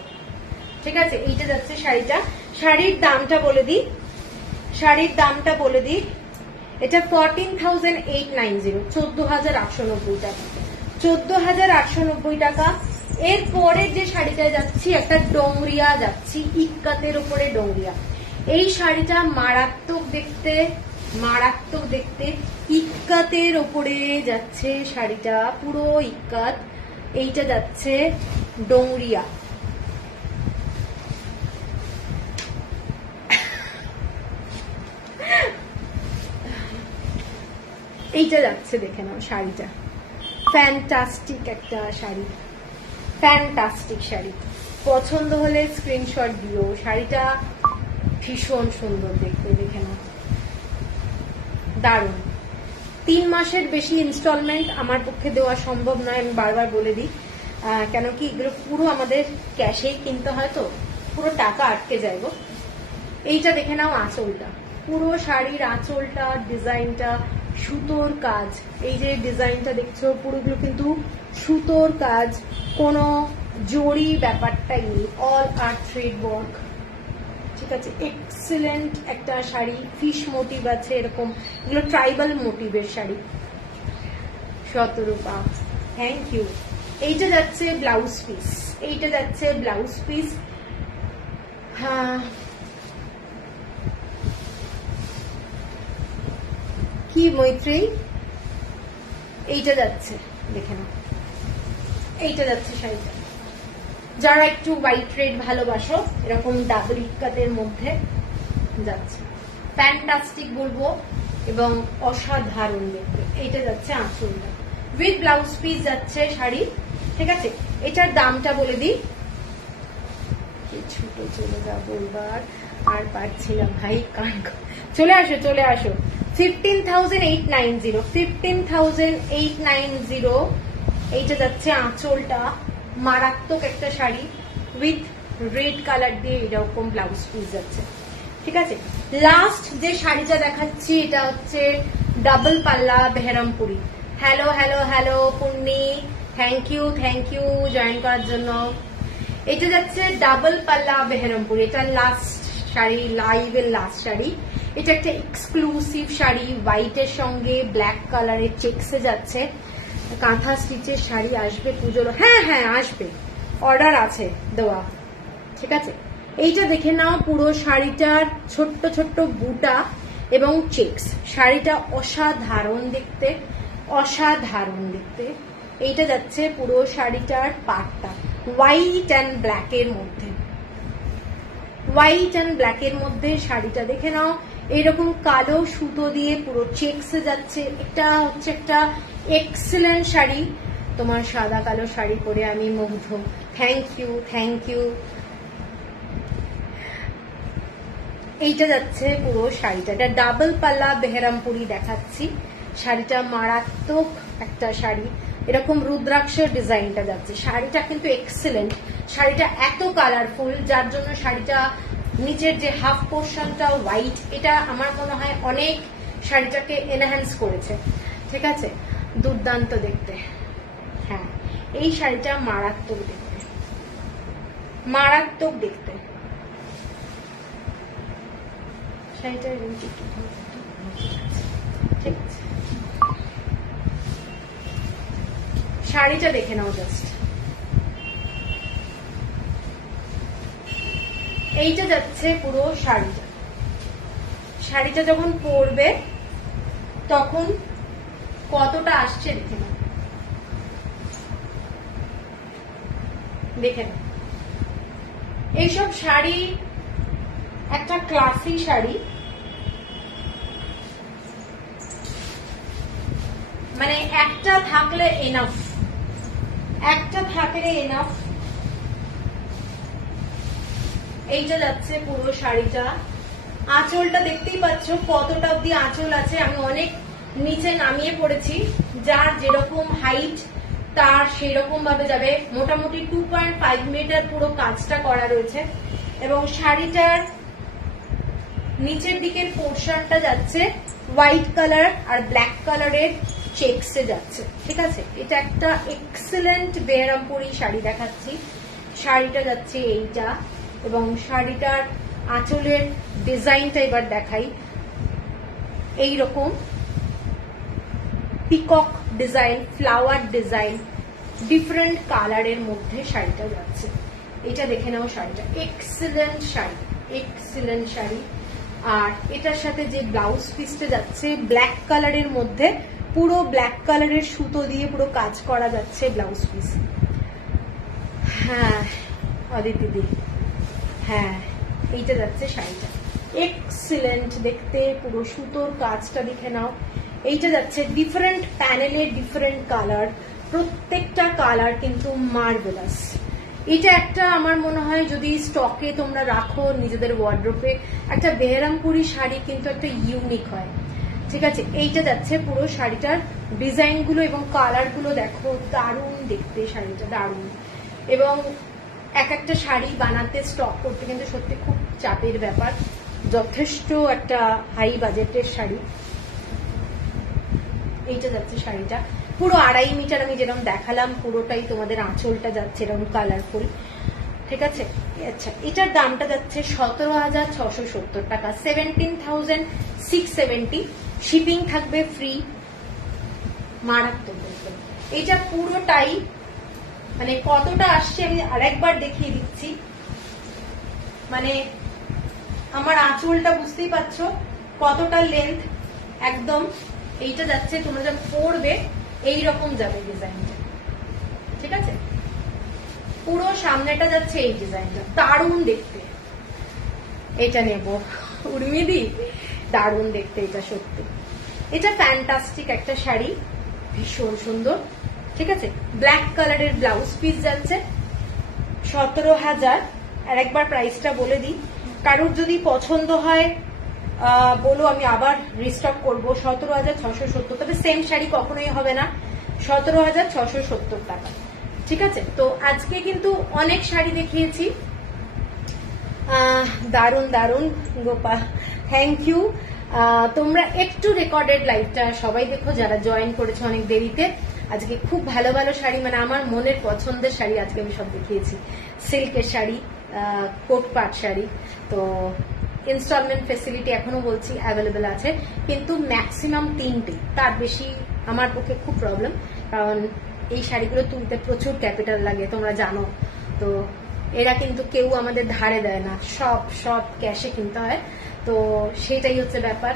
ঠিক আছে? এইটা যাচ্ছে শাড়িটা। শাড়ির দামটা বলে দিই, শাড়ির দামটা বলে দিই, এটা 14,890, 14,890 টাকা, 14,890 টাকা। এরপরে যে শাড়িটা যাচ্ছি, একটা ডোংরিয়া যাচ্ছি, ইক্কাতের উপরে ডোংরিয়া। এই শাড়িটা মারাত্মক দেখতে, মারাত্মক দেখতে, ইক্কাতের ওপরে যাচ্ছে শাড়িটা, পুরো ইক্কাত। এইটা যাচ্ছে ডোংরিয়া, এইটা যাচ্ছে, দেখে নাও শাড়িটা, ফ্যান্টাস্টিক একটা শাড়ি, ফ্যান্টাস্টিক শাড়ি। পছন্দ হলে স্ক্রিনশট দিও, শাড়িটা ভীষণ সুন্দর দেখতে, দেখে নাও, দারুণ। 3 মাসের বেশি ইনস্টলমেন্ট আমার পক্ষে দেওয়া সম্ভব নয়, আমি বারবার বলে দিই, কেন কি এগুলো পুরো আমাদের ক্যাশেই কিনতে হয়, তো পুরো টাকা আটকে যায় গো। এইটা দেখে নাও আঁচলটা, পুরো শাড়ির আঁচলটা, ডিজাইনটা সুতোর কাজ, এই যে ডিজাইনটা দেখছো পুরোগুলো কিন্তু সুতোর কাজ, কোনো জরি ব্যাপারটাই নেই, অল আর থ্রেড ওয়ার্ক, ঠিক আছে? এক্সেলেন্ট একটা শাড়ি, ফিশ মোটিভ আছে এরকম, এগুলো ট্রাইবাল মোটিভের শাড়ি। Shatarupa, thank you. এইটা যাচ্ছে ব্লাউজ পিস, এইটা যাচ্ছে ব্লাউজ পিস। হ্যাঁ, কি মৈত্রী, এইটা যাচ্ছে, দেখে নাও, এইটা যাচ্ছে শাড়িটা। যারা একটু হোয়াইট রেড ভালোবাসো, এরকম ডাবল ইক্কাতের মধ্যে যাচ্ছে, ফ্যান্টাস্টিক বলবো, এবং অসাধারণ দেখতে। এইটা যাচ্ছে আঁচলটা, উইথ ব্লাউজ পিস যাচ্ছে শাড়ি, ঠিক আছে? এটার দামটা বলে দিই, ছোট চলে যা বলবার আর পারছিলাম ভাই, কান চলে আসো, চলে আসো। 15,890, 15,890। এইটা যাচ্ছে আঁচলটা, মারাত্মক একটা শাড়ি, উইথ রেড কালার দিয়ে এরকম ব্লাউজ পিস যাচ্ছে, ঠিক আছে? লাস্ট যে শাড়িটা দেখাচ্ছি, এটা হচ্ছে ডাবল পাল্লা Berhampuri. Hello hello hello Punni, thank you join করার জন্য। এটা যাচ্ছে ডাবল পাল্লা বেহরামপুরি, এটা লাস্ট শাড়ি, লাইভের লাস্ট শাড়ি। এটা একটা এক্সক্লুসিভ শাড়ি, হোয়াইটের সঙ্গে ব্ল্যাক কালারের চেক্সে যাচ্ছে, কাঁথা স্টিচের শাড়ি আসবে পুজোর, হ্যাঁ হ্যাঁ আসবে, অর্ডার আছে দেওয়া, ঠিক আছে? এইটা দেখে নাও, পুরো শাড়িটার ছোট্ট ছোট্ট বুটা এবং চেক্স, শাড়িটা অসাধারণ দেখতে, অসাধারণ দেখতে। এইটা যাচ্ছে পুরো শাড়িটার পাটটা, হোয়াইট অ্যান্ড ব্ল্যাকের মধ্যে, হোয়াইট অ্যান্ড ব্ল্যাকের মধ্যে শাড়িটা দেখে নাও, এরকম কালো সুতো দিয়ে পুরো চেক্সে যাচ্ছে। এটা হচ্ছে একটা এক্সেলেন্ট শাড়ি, তোমার সাদা কালো শাড়ি পরে আমি মুগ্ধ। Thank you. এইটা যাচ্ছে পুরো শাড়িটা, এটা ডাবল পাল্লা বেহরামপুরি দেখাচ্ছি, শাড়িটা মারাত্মক একটা শাড়ি, এরকম রুদ্রাক্ষের ডিজাইনটা যাচ্ছে। শাড়িটা কিন্তু এক্সেলেন্ট, শাড়িটা এত কালারফুল যার জন্য শাড়িটা নিচের যে হাফ পোর্শনটা হোয়াইট, এটা আমার মনে হয় অনেক শাড়িটাকে এনহ্যান্স করেছে। ঠিক আছে, দুর্দান্ত দেখতে। হ্যাঁ, এই শাড়িটা মারাত্মক দেখতে, মারাত্মক দেখতে শাড়িটা। ঠিক আছে, শাড়িটা দেখে নাও জাস্ট। এইটা যাচ্ছে পুরো শাড়িটা। শাড়িটা যখন পরবে তখন কতটা আসছে দেখে নাও, দেখে নাও। এইসব শাড়ি একটা ক্লাসি শাড়ি, মানে একটা থাকলে এনাফ, একটা থাকলে এনাফ। এইটা যাচ্ছে পুরো শাড়িটা। আঁচলটা দেখতেই পাচ্ছ কতটা অব্দি আঁচল আছে। আমি অনেক নিচে নামিয়ে পড়েছি, যার যেরকম হাইট তার সেরকম ভাবে যাবে। মোটামুটি 2.5 মিটার পুরো কাজটা করা রয়েছে। এবং শাড়িটার নিচের দিকের পোর্শনটা যাচ্ছে হোয়াইট কালার আর ব্ল্যাক কালারের চেকসে যাচ্ছে। ঠিক আছে, এটা একটা এক্সেলেন্ট বেহরামপুরি শাড়ি দেখাচ্ছি। শাড়িটা যাচ্ছে এইটা, এবং শাড়িটার আঁচলের ডিজাইনটা এবার দেখাই। এইরকম peacock design, flower design, different কালারের মধ্যে শাড়িটা যাচ্ছে। এটা দেখে নাও, শাড়িটা এক্সেলেন্ট শাড়ি, এক্সেলেন্ট শাড়ি। আর এটার সাথে যে ব্লাউজ পিসটা যাচ্ছে ব্ল্যাক কালারের মধ্যে, পুরো ব্ল্যাক কালারের সুতো দিয়ে পুরো কাজ করা যাচ্ছে ব্লাউজ পিস। হ্যাঁ অদিতি দি, হ্যাঁ এইটা যাচ্ছে শাড়িটা, এক্সিলেন্ট দেখতে। পুরো সুতোর কাজটা দেখে নাও। এইটা যাচ্ছে ডিফারেন্ট প্যানেলে, ডিফারেন্ট কালার, প্রত্যেকটা কালার কিন্তু মার্ভেলাস। এটা একটা আমার মনে হয় যদি স্টকে তোমরা রাখো নিজেদের ওয়ার্ড্রোপে, একটা বেহরামপুরি শাড়ি কিন্তু একটা ইউনিক হয়। ঠিক আছে, এইটা যাচ্ছে পুরো শাড়িটার ডিজাইন গুলো এবং কালার গুলো দেখো, দারুণ দেখতে শাড়িটা, দারুণ। এবং এক একটা শাড়ি বানাতে স্টক করতে কিন্তু সত্যি খুব চাপের ব্যাপার, যথেষ্ট একটা হাই বাজেটের শাড়ি। এইটা যাচ্ছে শাড়িটা পুরো 2.5 মিটার, আমি যেরকম দেখালাম পুরোটাই তোমাদের আঁচলটা যাচ্ছে এরকম কালারফুল। ঠিক আছে, আচ্ছা এটার দামটা যাচ্ছে 17,670 টাকা, 17,670। শিপিং থাকবে ফ্রি, মারাত্মক। এটা পুরোটাই মানে কতটা আসছে আমি আরেকবার দেখিয়ে দিচ্ছি। মানে আমার আঁচলটা বুঝতেই পারছো কতটা লেন্থ, একদম। এইটা যাচ্ছে তোমরা যখন পরবে এইরকম যাবে ডিজাইনটা। ঠিক আছে, পুরো সামনেটা যাচ্ছে এই ডিজাইনটা, দারুণ দেখতে। এটা নেব উর্মিদি, দারুণ দেখতে এটা সত্যি। এটা ফ্যান্টাস্টিক একটা শাড়ি, ভীষণ সুন্দর। ঠিক আছে, ব্ল্যাক কালারের ব্লাউজ পিস যাচ্ছে 17,000। আর একবার প্রাইসটা বলে দিই, কারোর যদি পছন্দ হয় বলো, আমি আবার রিস্টক করবো। 17,670, তবে সেম শাড়ি কখনোই হবে না, 17,670 টাকা। ঠিক আছে, তো আজকে কিন্তু অনেক শাড়ি দেখিয়েছি, দারুণ দারুণ গোপা, থ্যাংক ইউ। তোমরা একটু রেকর্ডেড লাইভটা সবাই দেখো যারা জয়েন করেছে অনেক দেরিতে। আজকে খুব ভালো ভালো শাড়ি, মানে আমার মনের পছন্দের শাড়ি আজকে আমি সব দেখিয়েছি। সিল্কের শাড়ি, কোট পাট শাড়ি। তো ইনস্টলমেন্ট ফেসিলিটি এখনো বলছি অ্যাভেলেবেল আছে, কিন্তু ম্যাক্সিমাম 3টে, তার বেশি আমার পক্ষে খুব প্রবলেম, কারণ এই শাড়িগুলো তুলতে প্রচুর ক্যাপিটাল লাগে তোমরা জানো। তো এরা কিন্তু কেউ আমাদের ধারে দেয় না, সব ক্যাশে কিনতে হয়। তো সেটাই হচ্ছে ব্যাপার।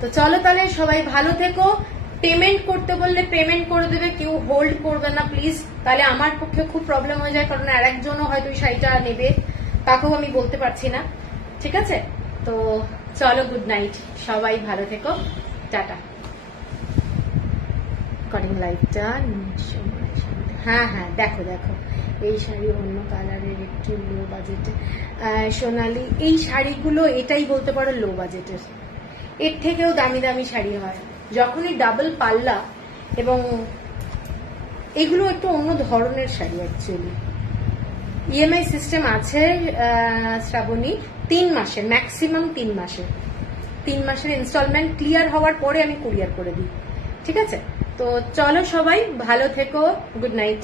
তো চলো তাহলে সবাই ভালো থেকো। পেমেন্ট করতে বললে পেমেন্ট করে দেবে, কেউ হোল্ড করবে না প্লিজ, তাহলে আমার পক্ষে খুব প্রবলেম হয়ে যায়, কারণ আর একজনও হয়তো এই শাড়িটা নেবে, তাকেও আমি বলতে পারছি না। ঠিক আছে, তো চলো, গুড নাইট, সবাই ভালো থেকো, টাটা। কটিং লাইটটা, হ্যাঁ হ্যাঁ দেখো দেখো, এই শাড়ি অন্য কালারের, একটু লো বাজেটে। সোনালি, এই শাড়িগুলো এটাই বলতে পারো লো বাজেটের, এর থেকেও দামি দামি শাড়ি হয়। যখনই ডাবল পাল্লা এবং এগুলো একটু অন্য ধরনের শাড়ি অ্যাকচুয়ালি। ইএমআই সিস্টেম আছে শ্রাবণী 3 মাসের, ম্যাক্সিমাম 3 মাসের। 3 মাসের ইনস্টলমেন্ট ক্লিয়ার হওয়ার পরে আমি কুরিয়ার করে দিই, ঠিক আছে? তো চলো সবাই ভালো থেকো, গুড নাইট।